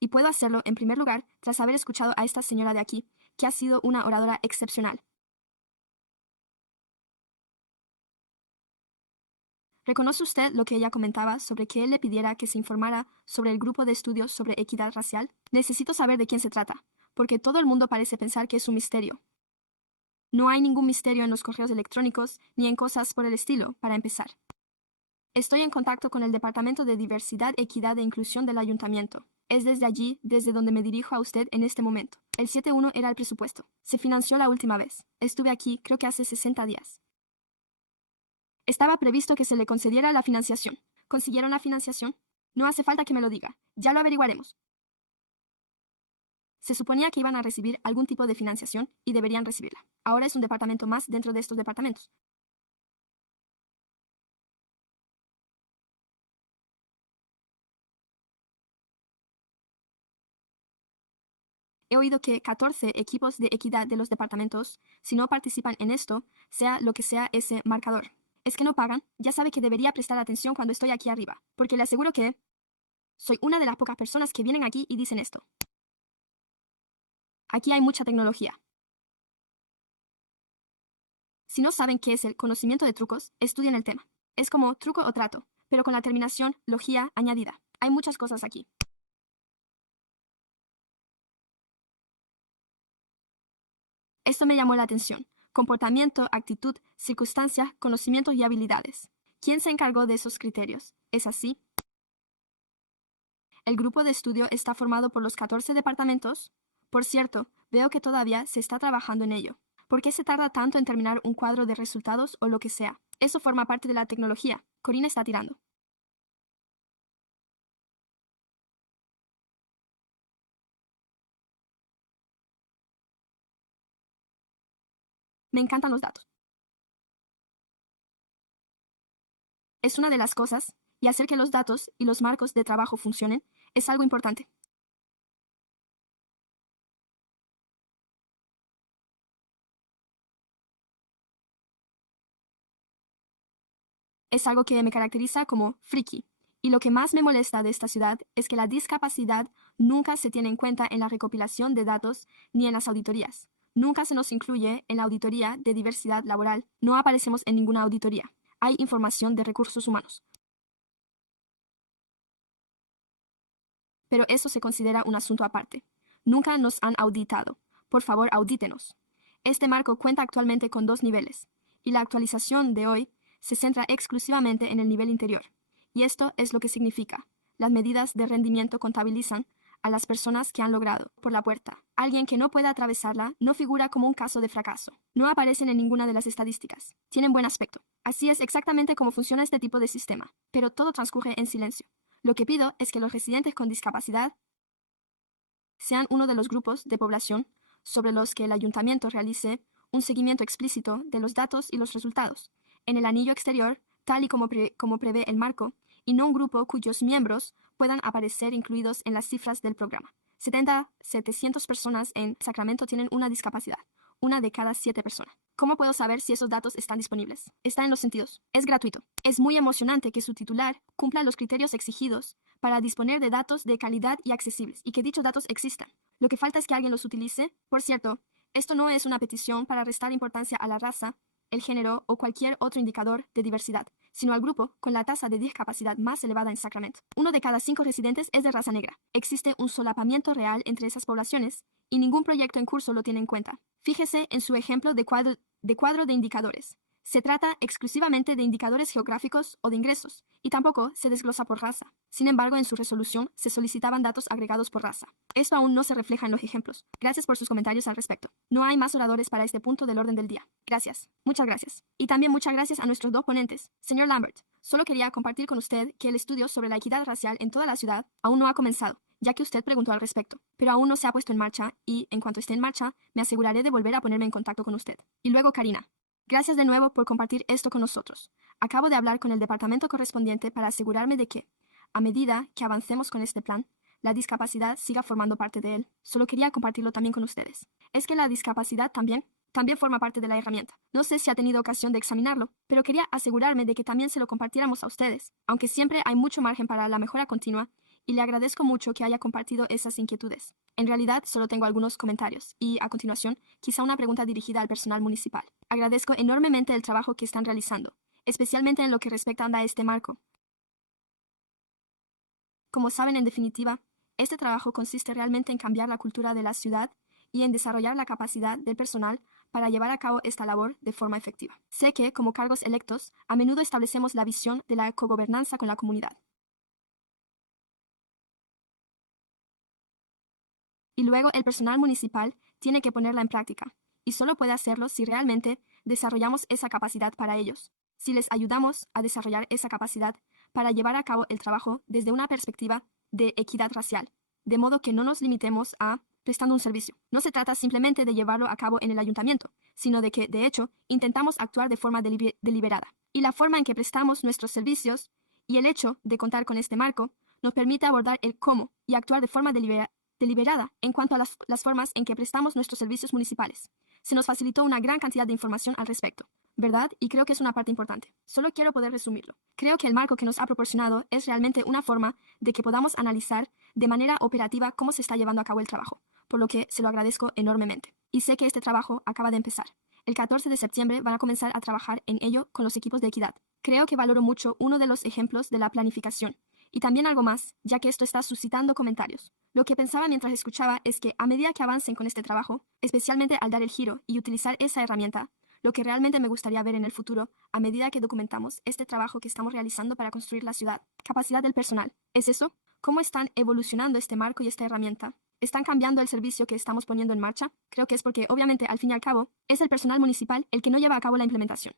Y puedo hacerlo, en primer lugar, tras haber escuchado a esta señora de aquí, que ha sido una oradora excepcional. ¿Reconoce usted lo que ella comentaba sobre que él le pidiera que se informara sobre el grupo de estudios sobre equidad racial? Necesito saber de quién se trata, porque todo el mundo parece pensar que es un misterio. No hay ningún misterio en los correos electrónicos ni en cosas por el estilo, para empezar. Estoy en contacto con el Departamento de Diversidad, Equidad e Inclusión del Ayuntamiento. Es desde allí, desde donde me dirijo a usted en este momento. El 7.1 era el presupuesto. Se financió la última vez. Estuve aquí, creo que hace 60 días. Estaba previsto que se le concediera la financiación. ¿Consiguieron la financiación? No hace falta que me lo diga. Ya lo averiguaremos. Se suponía que iban a recibir algún tipo de financiación y deberían recibirla. Ahora es un departamento más dentro de estos departamentos. He oído que 14 equipos de equidad de los departamentos, si no participan en esto, sea lo que sea ese marcador. ¿Es que no pagan? Ya sabe que debería prestar atención cuando estoy aquí arriba, porque le aseguro que soy una de las pocas personas que vienen aquí y dicen esto. Aquí hay mucha tecnología. Si no saben qué es el conocimiento de trucos, estudien el tema. Es como truco o trato, pero con la terminación logía añadida. Hay muchas cosas aquí. Esto me llamó la atención. Comportamiento, actitud, circunstancias, conocimientos y habilidades. ¿Quién se encargó de esos criterios? ¿Es así? El grupo de estudio está formado por los 14 departamentos. Por cierto, veo que todavía se está trabajando en ello. ¿Por qué se tarda tanto en terminar un cuadro de resultados o lo que sea? Eso forma parte de la tecnología. Corina está tirando. Me encantan los datos. Es una de las cosas, y hacer que los datos y los marcos de trabajo funcionen es algo importante. Es algo que me caracteriza como friki. Y lo que más me molesta de esta ciudad es que la discapacidad nunca se tiene en cuenta en la recopilación de datos ni en las auditorías. Nunca se nos incluye en la auditoría de diversidad laboral. No aparecemos en ninguna auditoría. Hay información de recursos humanos. Pero eso se considera un asunto aparte. Nunca nos han auditado. Por favor, audítenos. Este marco cuenta actualmente con 2 niveles, y la actualización de hoy se centra exclusivamente en el nivel interior. Y esto es lo que significa. Las medidas de rendimiento contabilizan a las personas que han logrado por la puerta. Alguien que no pueda atravesarla no figura como un caso de fracaso. No aparecen en ninguna de las estadísticas. Tienen buen aspecto. Así es exactamente cómo funciona este tipo de sistema. Pero todo transcurre en silencio. Lo que pido es que los residentes con discapacidad sean uno de los grupos de población sobre los que el ayuntamiento realice un seguimiento explícito de los datos y los resultados en el anillo exterior, tal y como prevé el marco, y no un grupo cuyos miembros puedan aparecer incluidos en las cifras del programa. 700 personas en Sacramento tienen una discapacidad, una de cada 7 personas. ¿Cómo puedo saber si esos datos están disponibles? Está en los sentidos. Es gratuito. Es muy emocionante que su titular cumpla los criterios exigidos para disponer de datos de calidad y accesibles, y que dichos datos existan. Lo que falta es que alguien los utilice. Por cierto, esto no es una petición para restar importancia a la raza, el género o cualquier otro indicador de diversidad, sino al grupo con la tasa de discapacidad más elevada en Sacramento. 1 de cada 5 residentes es de raza negra. Existe un solapamiento real entre esas poblaciones y ningún proyecto en curso lo tiene en cuenta. Fíjese en su ejemplo de cuadro de indicadores. Se trata exclusivamente de indicadores geográficos o de ingresos, y tampoco se desglosa por raza. Sin embargo, en su resolución se solicitaban datos agregados por raza. Esto aún no se refleja en los ejemplos. Gracias por sus comentarios al respecto. No hay más oradores para este punto del orden del día. Gracias. Muchas gracias. Y también muchas gracias a nuestros 2 ponentes. Señor Lambert, solo quería compartir con usted que el estudio sobre la equidad racial en toda la ciudad aún no ha comenzado, ya que usted preguntó al respecto, pero aún no se ha puesto en marcha y, en cuanto esté en marcha, me aseguraré de volver a ponerme en contacto con usted. Y luego, Karina. Gracias de nuevo por compartir esto con nosotros. Acabo de hablar con el departamento correspondiente para asegurarme de que, a medida que avancemos con este plan, la discapacidad siga formando parte de él. Solo quería compartirlo también con ustedes. Es que la discapacidad también forma parte de la herramienta. No sé si ha tenido ocasión de examinarlo, pero quería asegurarme de que también se lo compartiéramos a ustedes, aunque siempre hay mucho margen para la mejora continua, y le agradezco mucho que haya compartido esas inquietudes. En realidad, solo tengo algunos comentarios y, a continuación, quizá una pregunta dirigida al personal municipal. Agradezco enormemente el trabajo que están realizando, especialmente en lo que respecta a este marco. Como saben, en definitiva, este trabajo consiste realmente en cambiar la cultura de la ciudad y en desarrollar la capacidad del personal para llevar a cabo esta labor de forma efectiva. Sé que, como cargos electos, a menudo establecemos la visión de la cogobernanza con la comunidad. Y luego el personal municipal tiene que ponerla en práctica, y solo puede hacerlo si realmente desarrollamos esa capacidad para ellos. si les ayudamos a desarrollar esa capacidad para llevar a cabo el trabajo desde una perspectiva de equidad racial, de modo que no nos limitemos a prestando un servicio. No se trata simplemente de llevarlo a cabo en el ayuntamiento, sino de que, de hecho, intentamos actuar de forma deliberada. Y la forma en que prestamos nuestros servicios y el hecho de contar con este marco nos permite abordar el cómo y actuar de forma deliberada en cuanto a las formas en que prestamos nuestros servicios municipales. Se nos facilitó una gran cantidad de información al respecto, ¿verdad? Y creo que es una parte importante. Solo quiero poder resumirlo. Creo que el marco que nos ha proporcionado es realmente una forma de que podamos analizar de manera operativa cómo se está llevando a cabo el trabajo, por lo que se lo agradezco enormemente. Y sé que este trabajo acaba de empezar. El 14 de septiembre van a comenzar a trabajar en ello con los equipos de equidad. Creo que valoro mucho uno de los ejemplos de la planificación. Y también algo más, ya que esto está suscitando comentarios. Lo que pensaba mientras escuchaba es que a medida que avancen con este trabajo, especialmente al dar el giro y utilizar esa herramienta, lo que realmente me gustaría ver en el futuro, a medida que documentamos este trabajo que estamos realizando para construir la ciudad, capacidad del personal. ¿Es eso? ¿Cómo están evolucionando este marco y esta herramienta? ¿Están cambiando el servicio que estamos poniendo en marcha? Creo que es porque, obviamente, al fin y al cabo, es el personal municipal el que no lleva a cabo la implementación.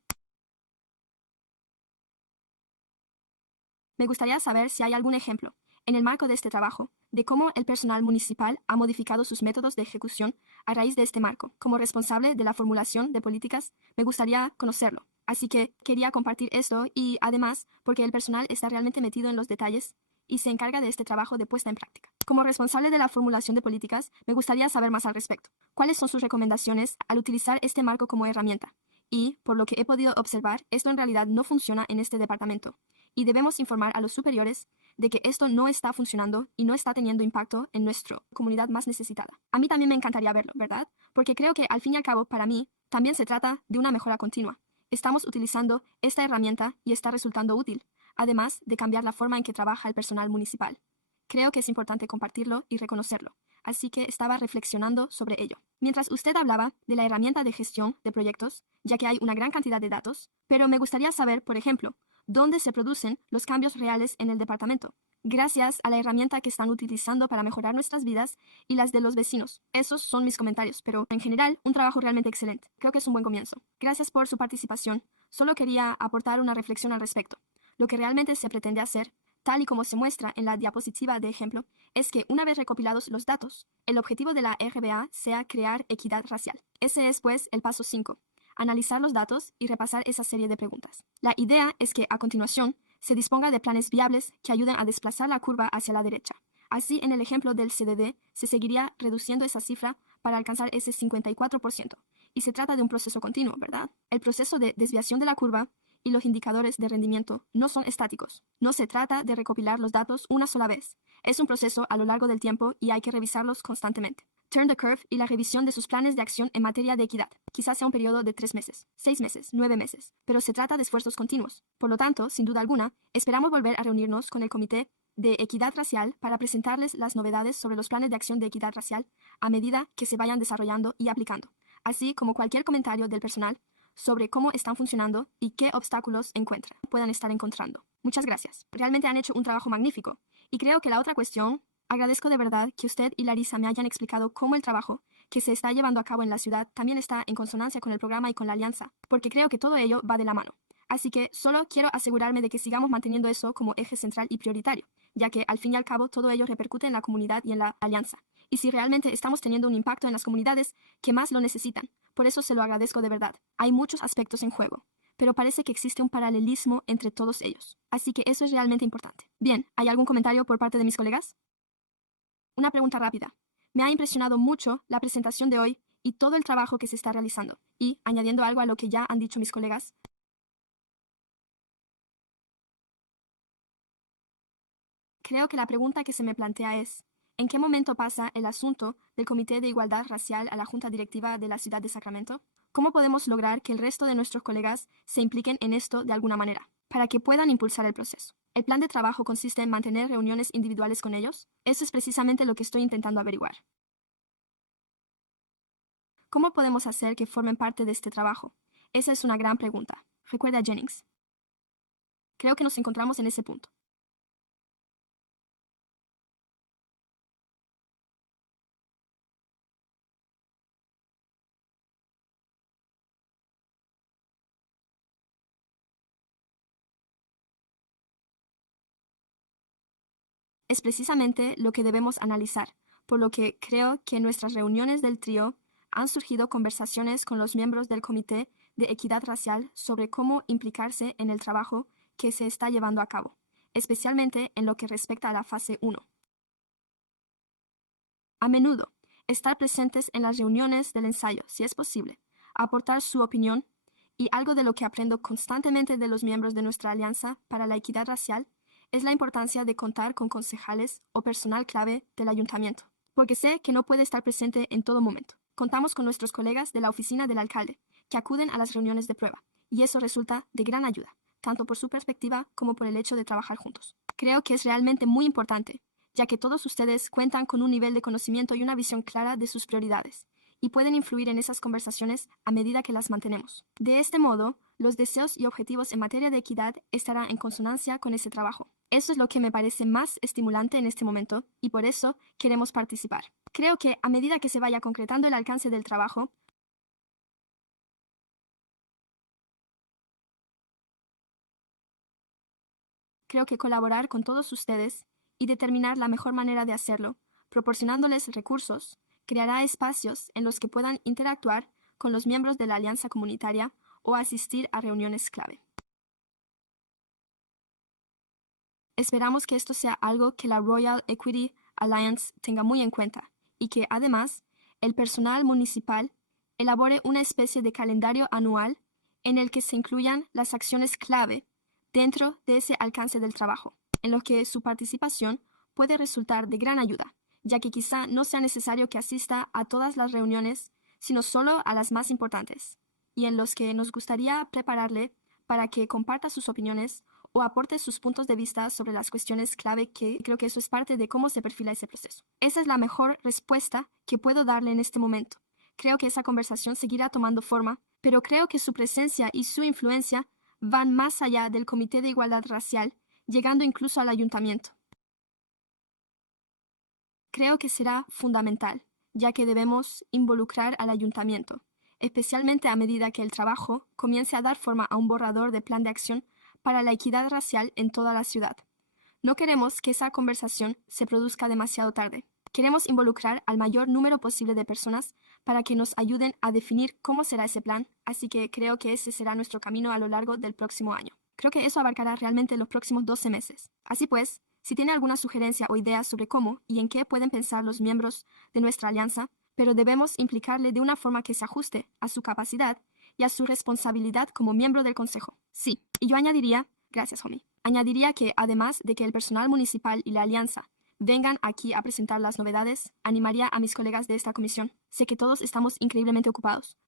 Me gustaría saber si hay algún ejemplo, en el marco de este trabajo, de cómo el personal municipal ha modificado sus métodos de ejecución a raíz de este marco. Como responsable de la formulación de políticas, me gustaría conocerlo. Así que quería compartir esto y, además, porque el personal está realmente metido en los detalles y se encarga de este trabajo de puesta en práctica. Como responsable de la formulación de políticas, me gustaría saber más al respecto. ¿Cuáles son sus recomendaciones al utilizar este marco como herramienta? Y, por lo que he podido observar, esto en realidad no funciona en este departamento y debemos informar a los superiores de que esto no está funcionando y no está teniendo impacto en nuestra comunidad más necesitada. A mí también me encantaría verlo, ¿verdad? Porque creo que al fin y al cabo, para mí, también se trata de una mejora continua. Estamos utilizando esta herramienta y está resultando útil, además de cambiar la forma en que trabaja el personal municipal. Creo que es importante compartirlo y reconocerlo, así que estaba reflexionando sobre ello. Mientras usted hablaba de la herramienta de gestión de proyectos, ya que hay una gran cantidad de datos, pero me gustaría saber, por ejemplo, dónde se producen los cambios reales en el departamento, gracias a la herramienta que están utilizando para mejorar nuestras vidas y las de los vecinos. Esos son mis comentarios, pero en general, un trabajo realmente excelente. Creo que es un buen comienzo. Gracias por su participación. Solo quería aportar una reflexión al respecto. Lo que realmente se pretende hacer, tal y como se muestra en la diapositiva de ejemplo, es que una vez recopilados los datos, el objetivo de la RBA sea crear equidad racial. Ese es, pues, el paso 5. Analizar los datos y repasar esa serie de preguntas. La idea es que, a continuación, se disponga de planes viables que ayuden a desplazar la curva hacia la derecha. Así, en el ejemplo del CDD, se seguiría reduciendo esa cifra para alcanzar ese 54%. Y se trata de un proceso continuo, ¿verdad? El proceso de desviación de la curva y los indicadores de rendimiento no son estáticos. No se trata de recopilar los datos una sola vez. Es un proceso a lo largo del tiempo y hay que revisarlos constantemente. Turn the Curve y la revisión de sus planes de acción en materia de equidad. Quizás sea un periodo de 3 meses, 6 meses, 9 meses, pero se trata de esfuerzos continuos. Por lo tanto, sin duda alguna, esperamos volver a reunirnos con el Comité de Equidad Racial para presentarles las novedades sobre los planes de acción de equidad racial a medida que se vayan desarrollando y aplicando, así como cualquier comentario del personal sobre cómo están funcionando y qué obstáculos puedan estar encontrando. Muchas gracias. Realmente han hecho un trabajo magnífico. Y creo que la otra cuestión, agradezco de verdad que usted y Larissa me hayan explicado cómo el trabajo que se está llevando a cabo en la ciudad también está en consonancia con el programa y con la alianza, porque creo que todo ello va de la mano. Así que solo quiero asegurarme de que sigamos manteniendo eso como eje central y prioritario, ya que al fin y al cabo todo ello repercute en la comunidad y en la alianza. Y si realmente estamos teniendo un impacto en las comunidades que más lo necesitan, por eso se lo agradezco de verdad. Hay muchos aspectos en juego, pero parece que existe un paralelismo entre todos ellos. Así que eso es realmente importante. Bien, ¿hay algún comentario por parte de mis colegas? Una pregunta rápida. Me ha impresionado mucho la presentación de hoy y todo el trabajo que se está realizando. Y, añadiendo algo a lo que ya han dicho mis colegas, creo que la pregunta que se me plantea es, ¿en qué momento pasa el asunto del Comité de Igualdad Racial a la Junta Directiva de la Ciudad de Sacramento? ¿Cómo podemos lograr que el resto de nuestros colegas se impliquen en esto de alguna manera, para que puedan impulsar el proceso? ¿El plan de trabajo consiste en mantener reuniones individuales con ellos? Eso es precisamente lo que estoy intentando averiguar. ¿Cómo podemos hacer que formen parte de este trabajo? Esa es una gran pregunta. Recuerda, Jennings. Creo que nos encontramos en ese punto. es precisamente lo que debemos analizar, por lo que creo que en nuestras reuniones del trío han surgido conversaciones con los miembros del Comité de Equidad Racial sobre cómo implicarse en el trabajo que se está llevando a cabo, especialmente en lo que respecta a la fase 1. A menudo, estar presentes en las reuniones del ensayo, si es posible, aportar su opinión, y algo de lo que aprendo constantemente de los miembros de nuestra Alianza para la Equidad Racial es la importancia de contar con concejales o personal clave del ayuntamiento, porque sé que no puede estar presente en todo momento. Contamos con nuestros colegas de la oficina del alcalde, que acuden a las reuniones de prueba, y eso resulta de gran ayuda, tanto por su perspectiva como por el hecho de trabajar juntos. Creo que es realmente muy importante, ya que todos ustedes cuentan con un nivel de conocimiento y una visión clara de sus prioridades, y pueden influir en esas conversaciones a medida que las mantenemos. De este modo, los deseos y objetivos en materia de equidad estarán en consonancia con ese trabajo. Eso es lo que me parece más estimulante en este momento, y por eso queremos participar. Creo que a medida que se vaya concretando el alcance del trabajo, creo que colaborar con todos ustedes y determinar la mejor manera de hacerlo, proporcionándoles recursos, creará espacios en los que puedan interactuar con los miembros de la alianza comunitaria o asistir a reuniones clave. Esperamos que esto sea algo que la Royal Equity Alliance tenga muy en cuenta y que, además, el personal municipal elabore una especie de calendario anual en el que se incluyan las acciones clave dentro de ese alcance del trabajo, en lo que su participación puede resultar de gran ayuda, ya que quizá no sea necesario que asista a todas las reuniones, sino solo a las más importantes, y en los que nos gustaría prepararle para que comparta sus opiniones o aporte sus puntos de vista sobre las cuestiones clave, que creo que eso es parte de cómo se perfila ese proceso. Esa es la mejor respuesta que puedo darle en este momento. Creo que esa conversación seguirá tomando forma, pero creo que su presencia y su influencia van más allá del Comité de Igualdad Racial, llegando incluso al ayuntamiento. Creo que será fundamental, ya que debemos involucrar al ayuntamiento, especialmente a medida que el trabajo comience a dar forma a un borrador de plan de acción para la equidad racial en toda la ciudad. No queremos que esa conversación se produzca demasiado tarde. Queremos involucrar al mayor número posible de personas para que nos ayuden a definir cómo será ese plan, así que creo que ese será nuestro camino a lo largo del próximo año. Creo que eso abarcará realmente los próximos 12 meses. Así pues, si tiene alguna sugerencia o idea sobre cómo y en qué pueden pensar los miembros de nuestra alianza, pero debemos implicarle de una forma que se ajuste a su capacidad y a su responsabilidad como miembro del consejo. Sí, y yo añadiría, gracias, homie, añadiría que además de que el personal municipal y la alianza vengan aquí a presentar las novedades, animaría a mis colegas de esta comisión. Sé que todos estamos increíblemente ocupados,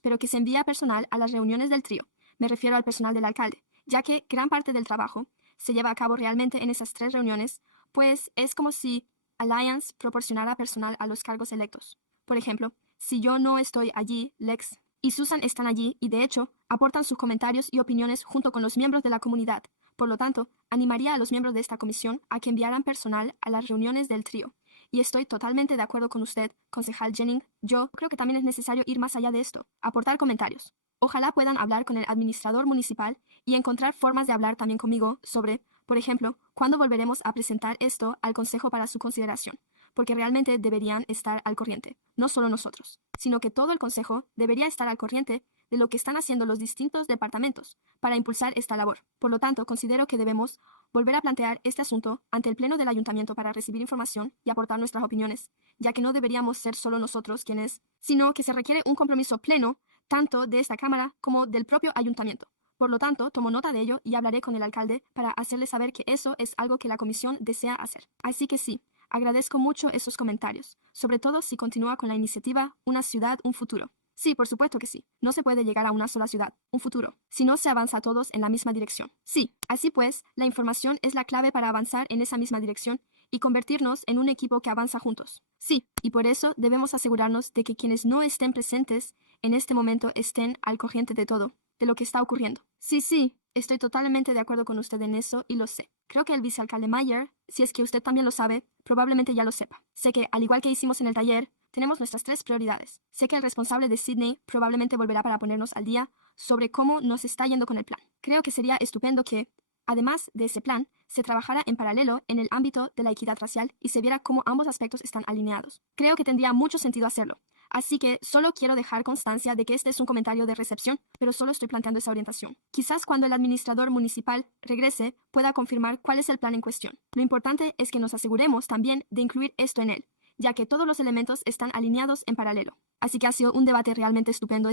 pero que se envía personal a las reuniones del trío. Me refiero al personal del alcalde, ya que gran parte del trabajo se lleva a cabo realmente en esas 3 reuniones, pues es como si Alliance proporcionara personal a los cargos electos. Por ejemplo, si yo no estoy allí, Lex y Susan están allí y, de hecho, aportan sus comentarios y opiniones junto con los miembros de la comunidad. Por lo tanto, animaría a los miembros de esta comisión a que enviaran personal a las reuniones del trío. Y estoy totalmente de acuerdo con usted, concejal Jennings. Yo creo que también es necesario ir más allá de esto, aportar comentarios. Ojalá puedan hablar con el administrador municipal y encontrar formas de hablar también conmigo sobre, por ejemplo, cuándo volveremos a presentar esto al consejo para su consideración, porque realmente deberían estar al corriente, no solo nosotros, sino que todo el consejo debería estar al corriente de lo que están haciendo los distintos departamentos para impulsar esta labor. Por lo tanto, considero que debemos volver a plantear este asunto ante el Pleno del Ayuntamiento para recibir información y aportar nuestras opiniones, ya que no deberíamos ser solo nosotros quienes, sino que se requiere un compromiso pleno tanto de esta Cámara como del propio Ayuntamiento. Por lo tanto, tomo nota de ello y hablaré con el alcalde para hacerle saber que eso es algo que la comisión desea hacer. Así que sí, agradezco mucho esos comentarios, sobre todo si continúa con la iniciativa Una ciudad, un futuro. Sí, por supuesto que sí. No se puede llegar a una sola ciudad, un futuro, si no se avanza todos en la misma dirección. Sí, así pues, la información es la clave para avanzar en esa misma dirección y convertirnos en un equipo que avanza juntos. Sí, y por eso debemos asegurarnos de que quienes no estén presentes en este momento estén al corriente de todo, de lo que está ocurriendo. Sí, estoy totalmente de acuerdo con usted en eso y lo sé. Creo que el vicealcalde Mayer, si es que usted también lo sabe, probablemente ya lo sepa. Sé que, al igual que hicimos en el taller, tenemos nuestras 3 prioridades. Sé que el responsable de Sydney probablemente volverá para ponernos al día sobre cómo nos está yendo con el plan. Creo que sería estupendo que, Además de ese plan, se trabajara en paralelo en el ámbito de la equidad racial y se viera cómo ambos aspectos están alineados. Creo que tendría mucho sentido hacerlo. Así que solo quiero dejar constancia de que este es un comentario de recepción, pero solo estoy planteando esa orientación. Quizás cuando el administrador municipal regrese pueda confirmar cuál es el plan en cuestión. Lo importante es que nos aseguremos también de incluir esto en él, ya que todos los elementos están alineados en paralelo. Así que ha sido un debate realmente estupendo.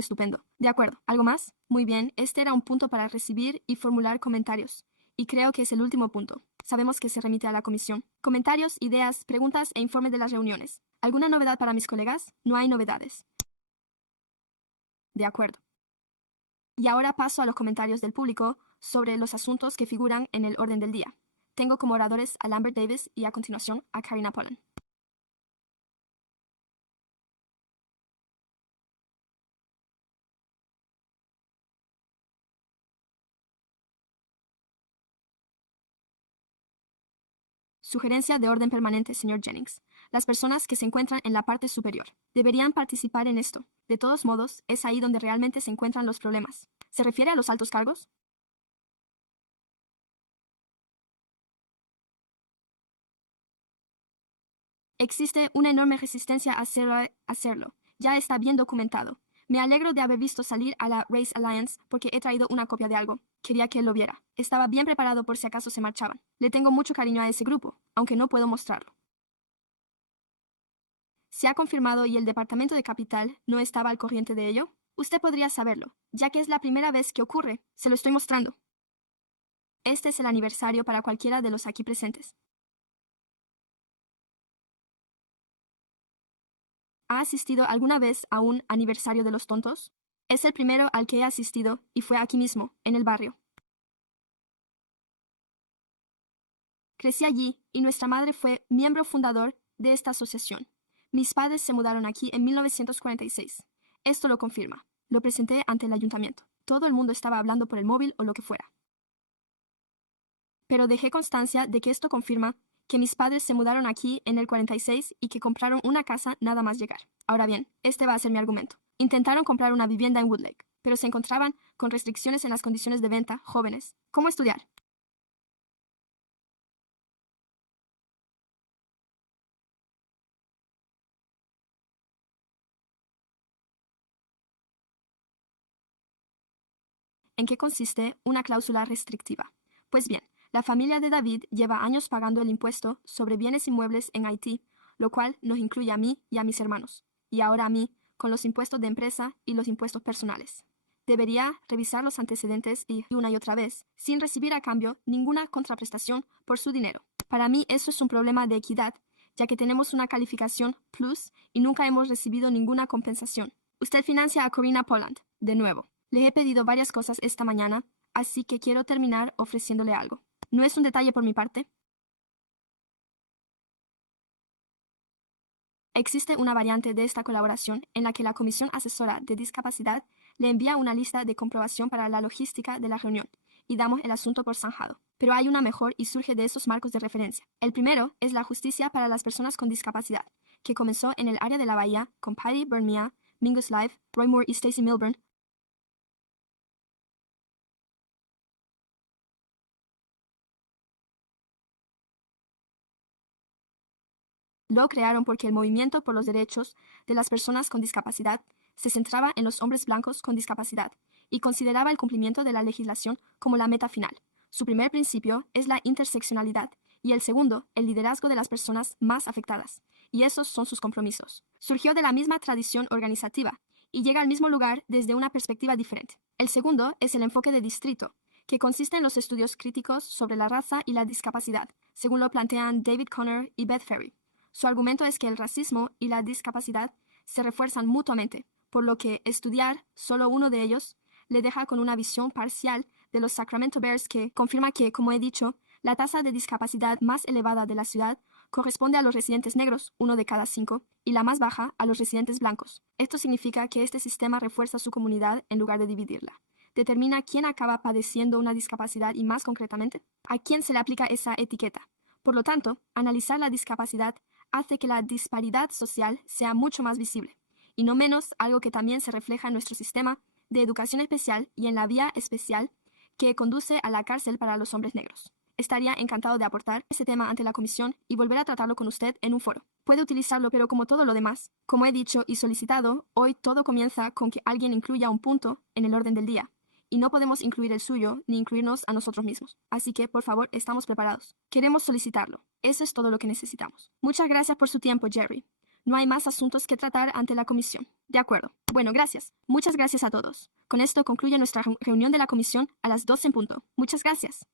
De acuerdo, ¿algo más? Muy bien, este era un punto para recibir y formular comentarios. Y creo que es el último punto. Sabemos que se remite a la comisión. Comentarios, ideas, preguntas e informes de las reuniones. ¿Alguna novedad para mis colegas? No hay novedades. De acuerdo. Y ahora paso a los comentarios del público sobre los asuntos que figuran en el orden del día. Tengo como oradores a Lambert Davis y a continuación a Karina Pollan. Sugerencia de orden permanente, señor Jennings. Las personas que se encuentran en la parte superior deberían participar en esto. De todos modos, es ahí donde realmente se encuentran los problemas. ¿Se refiere a los altos cargos? Existe una enorme resistencia a hacerlo. Ya está bien documentado. Me alegro de haber visto salir a la Race Alliance porque he traído una copia de algo. Quería que él lo viera. Estaba bien preparado por si acaso se marchaban. Le tengo mucho cariño a ese grupo, aunque no puedo mostrarlo. ¿Se ha confirmado y el Departamento de Capital no estaba al corriente de ello? Usted podría saberlo, ya que es la primera vez que ocurre. Se lo estoy mostrando. Este es el aniversario para cualquiera de los aquí presentes. ¿Ha asistido alguna vez a un aniversario de los tontos? Es el primero al que he asistido y fue aquí mismo, en el barrio. Crecí allí y nuestra madre fue miembro fundador de esta asociación. Mis padres se mudaron aquí en 1946. Esto lo confirma. Lo presenté ante el ayuntamiento. Todo el mundo estaba hablando por el móvil o lo que fuera. Pero dejé constancia de que esto confirma que mis padres se mudaron aquí en el 46 y que compraron una casa nada más llegar. Ahora bien, este va a ser mi argumento. Intentaron comprar una vivienda en Woodlake, pero se encontraban con restricciones en las condiciones de venta, jóvenes. ¿Cómo estudiar? ¿En qué consiste una cláusula restrictiva? Pues bien, la familia de David lleva años pagando el impuesto sobre bienes inmuebles en Haití, lo cual nos incluye a mí y a mis hermanos, y ahora a mí, con los impuestos de empresa y los impuestos personales. Debería revisar los antecedentes y una y otra vez, sin recibir a cambio ninguna contraprestación por su dinero. Para mí eso es un problema de equidad, ya que tenemos una calificación plus y nunca hemos recibido ninguna compensación. Usted financia a Corina Polland, de nuevo. Le he pedido varias cosas esta mañana, así que quiero terminar ofreciéndole algo. ¿No es un detalle por mi parte? Existe una variante de esta colaboración en la que la Comisión Asesora de Discapacidad le envía una lista de comprobación para la logística de la reunión y damos el asunto por zanjado. Pero hay una mejor y surge de esos marcos de referencia. El primero es la justicia para las personas con discapacidad, que comenzó en el área de la Bahía con Patty Byrne-Mia, Mingus Live, Roy Moore y Stacy Milburn. Lo crearon porque el movimiento por los derechos de las personas con discapacidad se centraba en los hombres blancos con discapacidad y consideraba el cumplimiento de la legislación como la meta final. Su primer principio es la interseccionalidad y el segundo, el liderazgo de las personas más afectadas. Y esos son sus compromisos. Surgió de la misma tradición organizativa y llega al mismo lugar desde una perspectiva diferente. El segundo es el enfoque de distrito, que consiste en los estudios críticos sobre la raza y la discapacidad, según lo plantean David Conner y Beth Ferry. Su argumento es que el racismo y la discapacidad se refuerzan mutuamente, por lo que estudiar solo uno de ellos le deja con una visión parcial de los Sacramento Bears que confirma que, como he dicho, la tasa de discapacidad más elevada de la ciudad corresponde a los residentes negros, 1 de cada 5, y la más baja a los residentes blancos. Esto significa que este sistema refuerza su comunidad en lugar de dividirla. Determina quién acaba padeciendo una discapacidad y, más concretamente, a quién se le aplica esa etiqueta. Por lo tanto, analizar la discapacidad hace que la disparidad social sea mucho más visible, y no menos algo que también se refleja en nuestro sistema de educación especial y en la vía especial que conduce a la cárcel para los hombres negros. Estaría encantado de aportar ese tema ante la comisión y volver a tratarlo con usted en un foro. Puede utilizarlo, pero como todo lo demás, como he dicho y solicitado, hoy todo comienza con que alguien incluya un punto en el orden del día. Y no podemos incluir el suyo ni incluirnos a nosotros mismos. Así que, por favor, estamos preparados. Queremos solicitarlo. Eso es todo lo que necesitamos. Muchas gracias por su tiempo, Jerry. No hay más asuntos que tratar ante la comisión. De acuerdo. Bueno, gracias. Muchas gracias a todos. Con esto concluye nuestra reunión de la comisión a las 12 en punto. Muchas gracias.